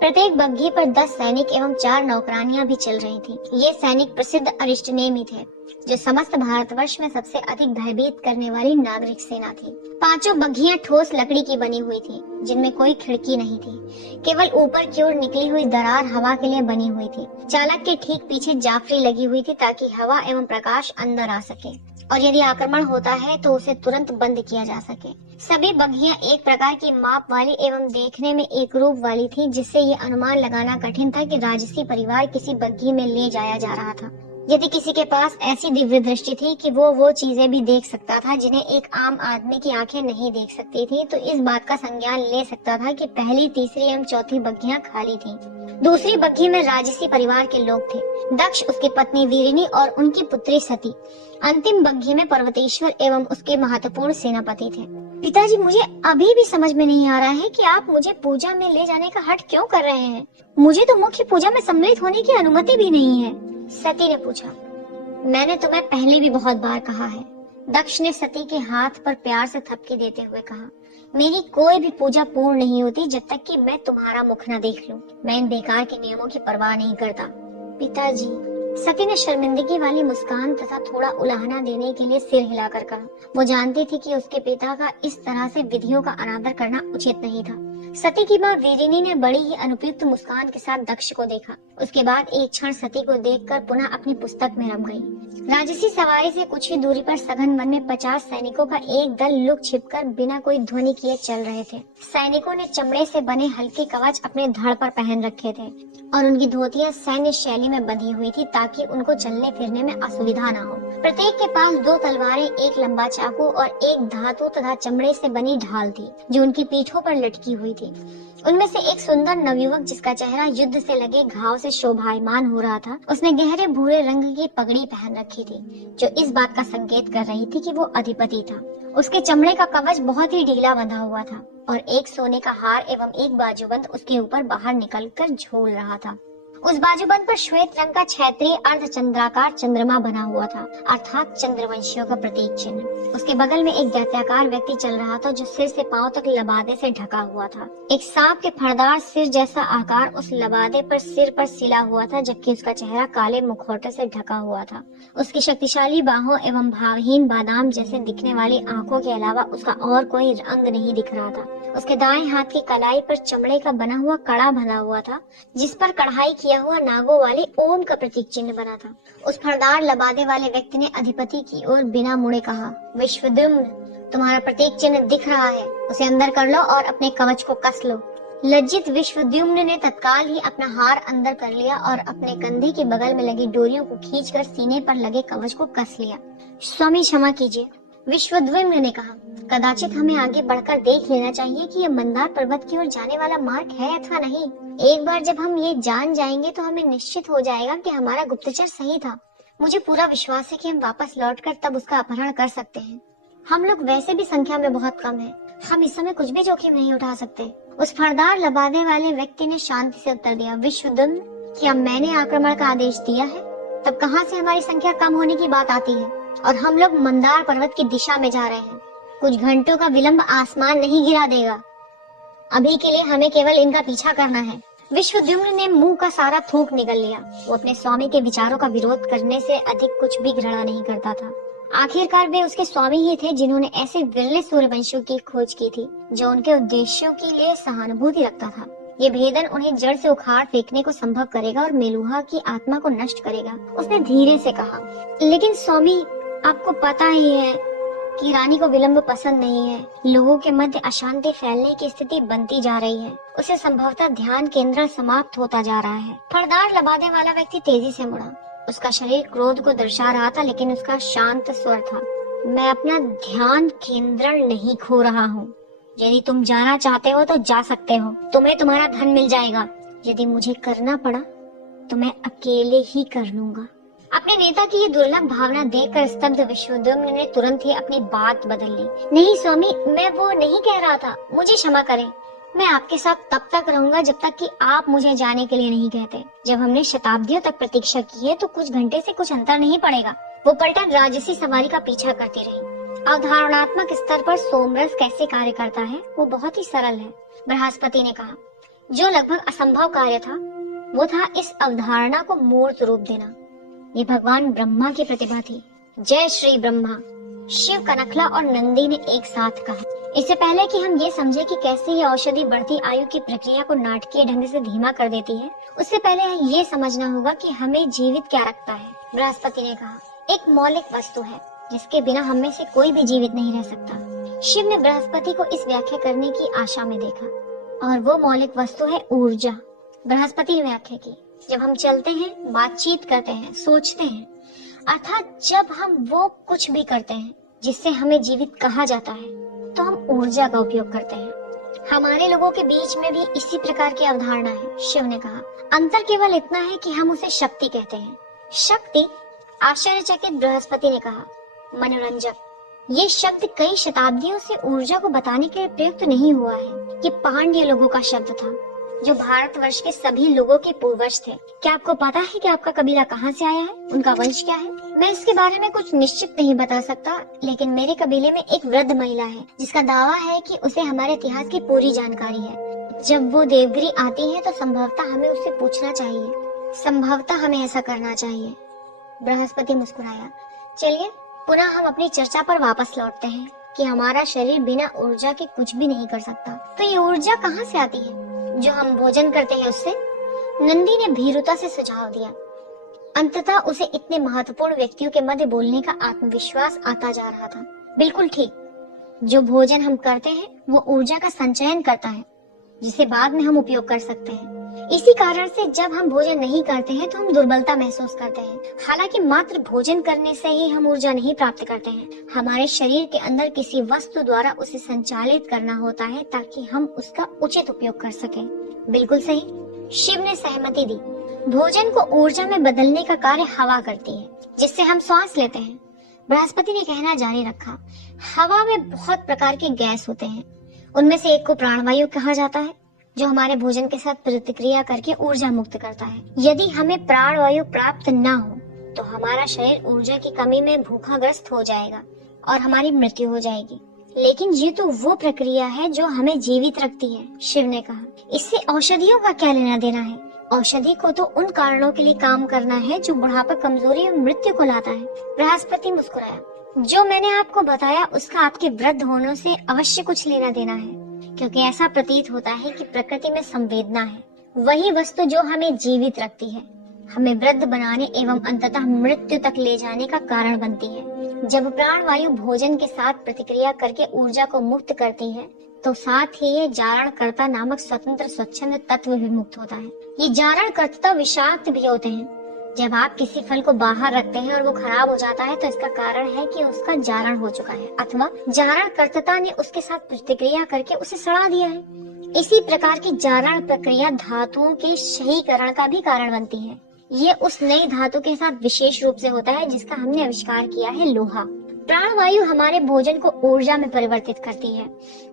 प्रत्येक बग्घी पर 10 सैनिक एवं 4 नौकरानियां भी चल रही थी। ये सैनिक प्रसिद्ध अरिष्टनेमी थे, जो समस्त भारतवर्ष में सबसे अधिक भयभीत करने वाली नागरिक सेना थी। 5 बग्घियां ठोस लकड़ी की बनी हुई थी, जिनमें कोई खिड़की नहीं थी। केवल ऊपर की ओर निकली हुई दरार हवा के लिए बनी हुई थी। चालक के ठीक पीछे जाफरी लगी हुई थी ताकि हवा एवं प्रकाश अंदर आ सके और यदि आक्रमण होता है तो उसे तुरंत बंद किया जा सके। सभी बग्घियां एक प्रकार की माप वाली एवं देखने में एक रूप वाली थी, जिससे ये अनुमान लगाना कठिन था कि राजसी परिवार किसी बग्घी में ले जाया जा रहा था। यदि किसी के पास ऐसी दिव्य दृष्टि थी कि वो चीजें भी देख सकता था जिन्हें एक आम आदमी की आंखें नहीं देख सकती थी, तो इस बात का संज्ञान ले सकता था कि पहली, तीसरी एवं चौथी बग्घियां खाली थीं। दूसरी बग्घी में राजसी परिवार के लोग थे, दक्ष, उसकी पत्नी वीरिनी और उनकी पुत्री सती। अंतिम बग्घी में पर्वतेश्वर एवं उसके महत्वपूर्ण सेनापति थे। पिताजी, मुझे अभी भी समझ में नहीं आ रहा है कि आप मुझे पूजा में ले जाने का हठ क्यों कर रहे हैं। मुझे तो मुख्य पूजा में सम्मिलित होने की अनुमति भी नहीं है, सती ने पूछा। मैंने तुम्हें पहले भी बहुत बार कहा है, दक्ष ने सती के हाथ पर प्यार से थपकी देते हुए कहा। मेरी कोई भी पूजा पूर्ण नहीं होती जब तक कि मैं तुम्हारा मुख न देख लूं। मैं इन बेकार के नियमों की परवाह नहीं करता। पिताजी, सती ने शर्मिंदगी वाली मुस्कान तथा थोड़ा उलाहना देने के लिए सिर हिलाकर कहा। वो जानती थी कि उसके पिता का इस तरह से विधियों का अनादर करना उचित नहीं था। सती की माँ वीरिनी ने बड़ी ही अनुपयुक्त मुस्कान के साथ दक्ष को देखा। उसके बाद एक क्षण सती को देखकर पुनः अपनी पुस्तक में रम गई। राजसी सवारी से कुछ ही दूरी पर सघन वन में 50 सैनिकों का एक दल लुक छिपकर बिना कोई ध्वनि किए चल रहे थे। सैनिकों ने चमड़े से बने हल्के कवच अपने धड़ पर पहन रखे थे और उनकी धोतियां सैन्य शैली में बंधी हुई थी ताकि उनको चलने फिरने में असुविधा न हो। प्रत्येक के पास 2 तलवारें, एक लंबा चाकू और एक धातु तथा चमड़े से बनी ढाल थी जो उनकी पीठों पर लटकी हुई थी। उनमें से एक सुंदर नवयुवक, जिसका चेहरा युद्ध से लगे घाव से शोभायमान हो रहा था, उसने गहरे भूरे रंग की पगड़ी पहन रखी थी जो इस बात का संकेत कर रही थी कि वो अधिपति था। उसके चमड़े का कवच बहुत ही ढीला बंधा हुआ था और एक सोने का हार एवं एक बाजूबंद उसके ऊपर बाहर निकलकर झूल रहा था। उस बाजूबंद पर श्वेत रंग का क्षैत्रीय अर्धचंद्राकार चंद्रमा बना हुआ था, अर्थात चंद्रवंशियों का प्रतीक चिन्ह। उसके बगल में एक दैत्याकार व्यक्ति चल रहा था जो सिर से पांव तक लबादे से ढका हुआ था। एक सांप के फड़दार सिर जैसा आकार उस लबादे पर सिर पर सिला हुआ था, जबकि उसका चेहरा काले मुखौटे से ढका हुआ था। उसकी शक्तिशाली बाहों एवं भावहीन बादाम जैसे दिखने वाली आंखों के अलावा उसका और कोई अंग नहीं दिख रहा था। उसके दाएं हाथ की कलाई पर चमड़े का बना हुआ कड़ा बंधा हुआ था, जिस पर कढ़ाई किया हुआ नागों वाले ओम का प्रतीक चिन्ह बना था। उस फरदार लबादे वाले व्यक्ति ने अधिपति की ओर बिना मुड़े कहा, विश्वद्युम्न, तुम्हारा प्रतीक चिन्ह दिख रहा है, उसे अंदर कर लो और अपने कवच को कस लो। लज्जित विश्वद्युम्न ने तत्काल ही अपना हार अंदर कर लिया और अपने कंधे के बगल में लगी डोरियों को खींचकर सीने पर लगे कवच को कस लिया। स्वामी क्षमा कीजिए, विश्वद्युम्न ने कहा, कदाचित हमें आगे बढ़कर देख लेना चाहिए कि यह मंदार पर्वत की ओर जाने वाला मार्ग है अथवा नहीं। एक बार जब हम ये जान जाएंगे तो हमें निश्चित हो जाएगा कि हमारा गुप्तचर सही था। मुझे पूरा विश्वास है कि हम वापस लौटकर तब उसका अपहरण कर सकते हैं। हम लोग वैसे भी संख्या में बहुत कम हैं। हम इस समय कुछ भी जोखिम नहीं उठा सकते। उस फरदार लबादे वाले व्यक्ति ने शांति से उत्तर दिया, विश्वद्युम्न, क्या मैंने आक्रमण का आदेश दिया है? तब कहाँ से हमारी संख्या कम होने की बात आती है? और हम लोग मंदार पर्वत की दिशा में जा रहे हैं। कुछ घंटों का विलंब आसमान नहीं गिरा देगा। अभी के लिए हमें केवल इनका पीछा करना है। विश्वद्युम्न ने मुंह का सारा थूक निगल लिया। वो अपने स्वामी के विचारों का विरोध करने से अधिक कुछ भी घृणा नहीं करता था। आखिरकार वे उसके स्वामी ही थे जिन्होंने ऐसे विरले सूर्यवंशियों की खोज की थी जो उनके उद्देश्यों के लिए सहानुभूति रखता था। ये भेदन उन्हें जड़ से उखाड़ फेंकने को संभव करेगा और मेलुहा की आत्मा को नष्ट करेगा। उसने धीरे से कहा, लेकिन स्वामी, आपको पता ही है कि रानी को विलंब पसंद नहीं है। लोगों के मध्य अशांति फैलने की स्थिति बनती जा रही है। उसे संभवतः ध्यान केंद्र समाप्त होता जा रहा है। फरदार लबादे वाला व्यक्ति तेजी से मुड़ा। उसका शरीर क्रोध को दर्शा रहा था, लेकिन उसका शांत स्वर था, मैं अपना ध्यान केंद्र नहीं खो रहा हूँ। यदि तुम जाना चाहते हो तो जा सकते हो। तुम्हें तुम्हारा धन मिल जाएगा। यदि मुझे करना पड़ा तो मैं अकेले ही कर लूंगा। अपने नेता की ये दुर्लभ भावना देखकर स्तब्ध विश्वद्युम्न ने तुरंत ही अपनी बात बदल ली। नहीं स्वामी, मैं वो नहीं कह रहा था। मुझे क्षमा करें। मैं आपके साथ तब तक रहूंगा जब तक कि आप मुझे जाने के लिए नहीं कहते। जब हमने शताब्दियों तक प्रतीक्षा की है तो कुछ घंटे से कुछ अंतर नहीं पड़ेगा। वो पलटन राजसी सवारी का पीछा करती रही। अवधारणात्मक स्तर पर सोमरस कैसे कार्य करता है वो बहुत ही सरल है, बृहस्पति ने कहा। जो लगभग असंभव कार्य था वो था इस अवधारणा को मूर्त रूप देना। ये भगवान ब्रह्मा की प्रतिभा थी। जय श्री ब्रह्मा, शिव, कनखला और नंदी ने एक साथ कहा। इससे पहले कि हम ये समझे कि कैसे ये औषधि बढ़ती आयु की प्रक्रिया को नाटकीय ढंग से धीमा कर देती है, उससे पहले ये समझना होगा कि हमें जीवित क्या रखता है। बृहस्पति ने कहा, एक मौलिक वस्तु है जिसके बिना हम में से कोई भी जीवित नहीं रह सकता। शिव ने बृहस्पति को इस व्याख्या करने की आशा में देखा, और वो मौलिक वस्तु है ऊर्जा। बृहस्पति ने व्याख्या की, जब हम चलते हैं, बातचीत करते हैं, सोचते हैं, अर्थात जब हम वो कुछ भी करते हैं जिससे हमें जीवित कहा जाता है, तो हम ऊर्जा का उपयोग करते हैं। हमारे लोगों के बीच में भी इसी प्रकार की अवधारणा है, शिव ने कहा। अंतर केवल इतना है कि हम उसे शक्ति कहते हैं। शक्ति? आश्चर्यचकित बृहस्पति ने कहा। मनोरंजक। ये शब्द कई शताब्दियों से ऊर्जा को बताने के लिए प्रयुक्त नहीं हुआ है। ये पांड्य लोगों का शब्द था जो भारतवर्ष के सभी लोगों के पूर्वज थे। क्या आपको पता है कि आपका कबीला कहाँ से आया है, उनका वंश क्या है? मैं इसके बारे में कुछ निश्चित नहीं बता सकता, लेकिन मेरे कबीले में एक वृद्ध महिला है जिसका दावा है कि उसे हमारे इतिहास की पूरी जानकारी है। जब वो देवगिरी आती है तो संभवतः हमें उससे पूछना चाहिए। संभवतः हमें ऐसा करना चाहिए। बृहस्पति मुस्कुराया। चलिए पुनः हम अपनी चर्चा पर वापस लौटते हैं कि हमारा शरीर बिना ऊर्जा के कुछ भी नहीं कर सकता। तो ये ऊर्जा कहाँ से आती है? जो हम भोजन करते हैं उससे? नंदी ने भीरुता से सुझाव दिया। अंततः उसे इतने महत्वपूर्ण व्यक्तियों के मध्य बोलने का आत्मविश्वास आता जा रहा था। बिल्कुल ठीक। जो भोजन हम करते हैं वो ऊर्जा का संचयन करता है जिसे बाद में हम उपयोग कर सकते हैं। इसी कारण से जब हम भोजन नहीं करते हैं तो हम दुर्बलता महसूस करते हैं। हालांकि मात्र भोजन करने से ही हम ऊर्जा नहीं प्राप्त करते हैं, हमारे शरीर के अंदर किसी वस्तु द्वारा उसे संचालित करना होता है ताकि हम उसका उचित उपयोग कर सकें। बिल्कुल सही, शिव ने सहमति दी। भोजन को ऊर्जा में बदलने का कार्य हवा करती है, जिससे हम सांस लेते हैं। बृहस्पति ने कहना जारी रखा, हवा में बहुत प्रकार के गैस होते हैं, उनमें से एक को प्राणवायु कहा जाता है, जो हमारे भोजन के साथ प्रतिक्रिया करके ऊर्जा मुक्त करता है। यदि हमें प्राणवायु प्राप्त न हो तो हमारा शरीर ऊर्जा की कमी में भूखाग्रस्त हो जाएगा और हमारी मृत्यु हो जाएगी। लेकिन ये तो वो प्रक्रिया है जो हमें जीवित रखती है, शिव ने कहा। इससे औषधियों का क्या लेना देना है? औषधि को तो उन कारणों के लिए काम करना है जो बुढ़ापा, कमजोरी और मृत्यु को लाता है। बृहस्पति मुस्कुराया, जो मैंने आपको बताया उसका आपके वृद्ध होने से अवश्य कुछ लेना देना है, क्योंकि ऐसा प्रतीत होता है कि प्रकृति में संवेदना है, वही वस्तु जो हमें जीवित रखती है, हमें वृद्ध बनाने एवं अंततः मृत्यु तक ले जाने का कारण बनती है। जब प्राणवायु भोजन के साथ प्रतिक्रिया करके ऊर्जा को मुक्त करती है तो साथ ही ये जारणकर्ता नामक स्वतंत्र स्वच्छंद तत्व भी मुक्त होता है। ये जारणकर्ता विषाक्त भी होते हैं। जब आप किसी फल को बाहर रखते हैं और वो खराब हो जाता है तो इसका कारण है कि उसका जारण हो चुका है अथवा जारणकर्ता ने उसके साथ प्रतिक्रिया करके उसे सड़ा दिया है। इसी प्रकार की जारण प्रक्रिया धातुओं के सहीकरण का भी कारण बनती है। ये उस नई धातु के साथ विशेष रूप से होता है जिसका हमने आविष्कार किया है, लोहा। प्राणवायु हमारे भोजन को ऊर्जा में परिवर्तित करती है,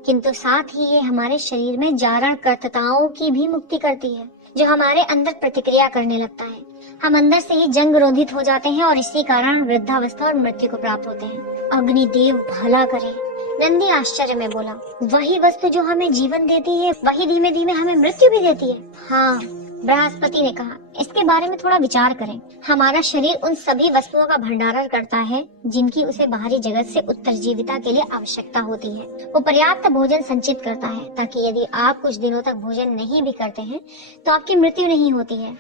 किंतु साथ ही ये हमारे शरीर में जारणकर्ताओं की भी मुक्ति करती है, जो हमारे अंदर प्रतिक्रिया करने लगता है। हम अंदर से ही जंग रोधित हो जाते हैं और इसी कारण वृद्धावस्था और मृत्यु को प्राप्त होते हैं। अग्निदेव भला करे, नंदी आश्चर्य में बोला। वही वस्तु जो हमें जीवन देती है वही धीमे धीमे हमें मृत्यु भी देती है। हाँ, बृहस्पति ने कहा, इसके बारे में थोड़ा विचार करें। हमारा शरीर उन सभी वस्तुओं का भंडारण करता है जिनकी उसे बाहरी जगत से उत्तरजीविता के लिए आवश्यकता होती है। वो पर्याप्त भोजन संचित करता है ताकि यदि आप कुछ दिनों तक भोजन नहीं भी करते हैं तो आपकी मृत्यु नहीं होती है।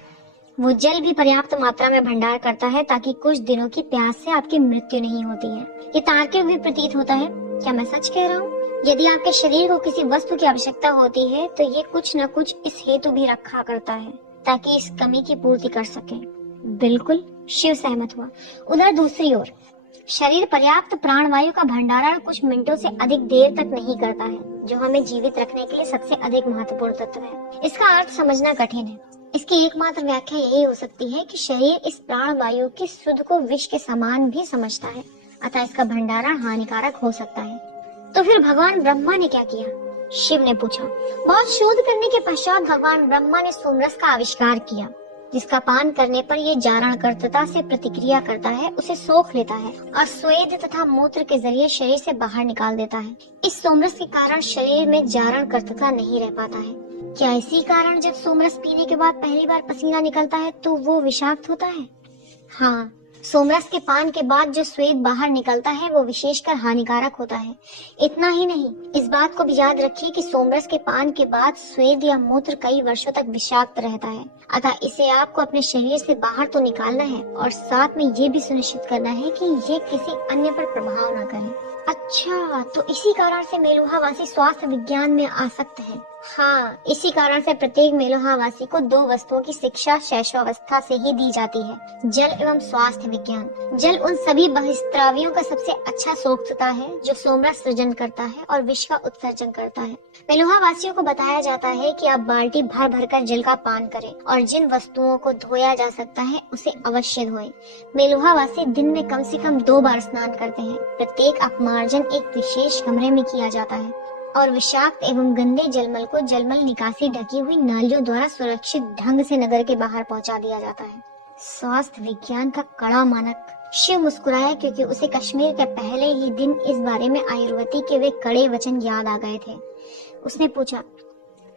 वो जल भी पर्याप्त मात्रा में भंडार करता है ताकि कुछ दिनों की प्यास से आपकी मृत्यु नहीं होती है। ये तार्किक भी प्रतीत होता है। क्या मैं सच कह रहा हूँ? यदि आपके शरीर को किसी वस्तु की आवश्यकता होती है तो ये कुछ न कुछ इस हेतु भी रखा करता है ताकि इस कमी की पूर्ति कर सके। बिल्कुल, शिव सहमत हुआ। उधर दूसरी ओर शरीर पर्याप्त प्राणवायु का भंडारण कुछ मिनटों से अधिक देर तक नहीं करता है, जो हमें जीवित रखने के लिए सबसे अधिक महत्वपूर्ण तत्व है। इसका अर्थ समझना कठिन है। इसकी एकमात्र व्याख्या यही हो सकती है कि शरीर इस प्राणवायु की शुद्ध को विष के समान भी समझता है, अतः इसका भंडारण हानिकारक हो सकता है। तो फिर भगवान ब्रह्मा ने क्या किया? शिव ने पूछा। बहुत शोध करने के पश्चात भगवान ब्रह्मा ने सोमरस का आविष्कार किया, जिसका पान करने पर ये जारणकर्ता से प्रतिक्रिया करता है, उसे सोख लेता है और स्वेद तथा मूत्र के जरिए शरीर से बाहर निकाल देता है। इस सोमरस के कारण शरीर में जारणकर्ता नहीं रह पाता है। क्या इसी कारण जब सोमरस पीने के बाद पहली बार पसीना निकलता है तो वो विषाक्त होता है? हाँ, सोमरस के पान के बाद जो स्वेद बाहर निकलता है वो विशेषकर हानिकारक होता है। इतना ही नहीं, इस बात को भी याद रखिए कि सोमरस के पान के बाद स्वेद या मूत्र कई वर्षों तक विषाक्त रहता है, अतः इसे आपको अपने शरीर से बाहर तो निकालना है और साथ में ये भी सुनिश्चित करना है कि ये किसी अन्य पर प्रभाव न करे। अच्छा, तो इसी कारण से मेलुहावासी स्वास्थ्य विज्ञान में आसक्त है। हाँ, इसी कारण से प्रत्येक मेलुहावासी को दो वस्तुओं की शिक्षा शैशवावस्था से ही दी जाती है, जल एवं स्वास्थ्य विज्ञान। जल उन सभी बहिस्त्रावियों का सबसे अच्छा सोखता है जो सोमरस सृजन करता है और विष का उत्सर्जन करता है। मेलुहावासियों को बताया जाता है कि आप बाल्टी भर भर कर जल का पान करें और जिन वस्तुओं को धोया जा सकता है उसे अवश्य धोएं। मेलुहावासी दिन में कम से कम 2 बार स्नान करते हैं। प्रत्येक अपमार्जन एक विशेष कमरे में किया जाता है और विषाक्त एवं गंदे जलमल को जलमल निकासी ढकी हुई नालियों द्वारा सुरक्षित ढंग से नगर के बाहर पहुंचा दिया जाता है। स्वास्थ्य विज्ञान का कड़ा मानक। शिव मुस्कुराया क्योंकि उसे कश्मीर के पहले ही दिन इस बारे में आयुर्वेदी के वे कड़े वचन याद आ गए थे। उसने पूछा,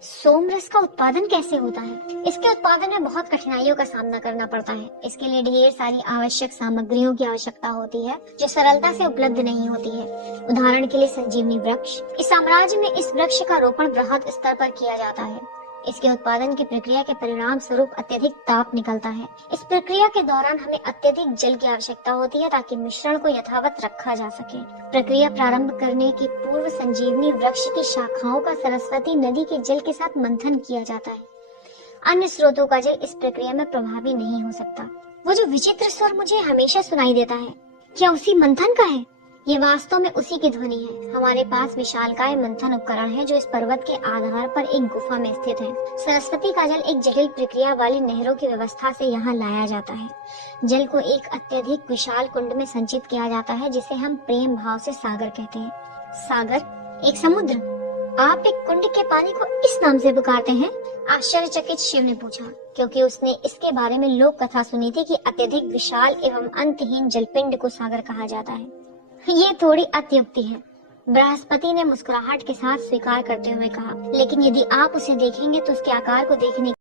सोमरस का उत्पादन कैसे होता है? इसके उत्पादन में बहुत कठिनाइयों का सामना करना पड़ता है। इसके लिए ढेर सारी आवश्यक सामग्रियों की आवश्यकता होती है जो सरलता से उपलब्ध नहीं होती है। उदाहरण के लिए संजीवनी वृक्ष। इस साम्राज्य में इस वृक्ष का रोपण बृहद स्तर पर किया जाता है। इसके उत्पादन की प्रक्रिया के परिणाम स्वरूप अत्यधिक ताप निकलता है। इस प्रक्रिया के दौरान हमें अत्यधिक जल की आवश्यकता होती है ताकि मिश्रण को यथावत रखा जा सके। प्रक्रिया प्रारंभ करने के पूर्व संजीवनी वृक्ष की शाखाओं का सरस्वती नदी के जल के साथ मंथन किया जाता है। अन्य स्रोतों का जल इस प्रक्रिया में प्रभावी नहीं हो सकता। वो जो विचित्र स्वर मुझे हमेशा सुनाई देता है, क्या उसी मंथन का है? ये वास्तव में उसी की ध्वनि है। हमारे पास विशालकाय मंथन उपकरण है जो इस पर्वत के आधार पर एक गुफा में स्थित है। सरस्वती का जल एक जटिल प्रक्रिया वाली नहरों की व्यवस्था से यहाँ लाया जाता है। जल को एक अत्यधिक विशाल कुंड में संचित किया जाता है जिसे हम प्रेम भाव से सागर कहते हैं। सागर, एक समुद्र? आप एक कुंड के पानी को इस नाम से पुकारते हैं? आश्चर्यचकित शिव ने पूछा, क्योंकि उसने इसके बारे में लोक कथा सुनी थी कि अत्यधिक विशाल एवं अंतहीन जलपिंड को सागर कहा जाता है। ये थोड़ी अत्युक्ति है, बृहस्पति ने मुस्कुराहट के साथ स्वीकार करते हुए कहा, लेकिन यदि आप उसे देखेंगे तो उसके आकार को देखने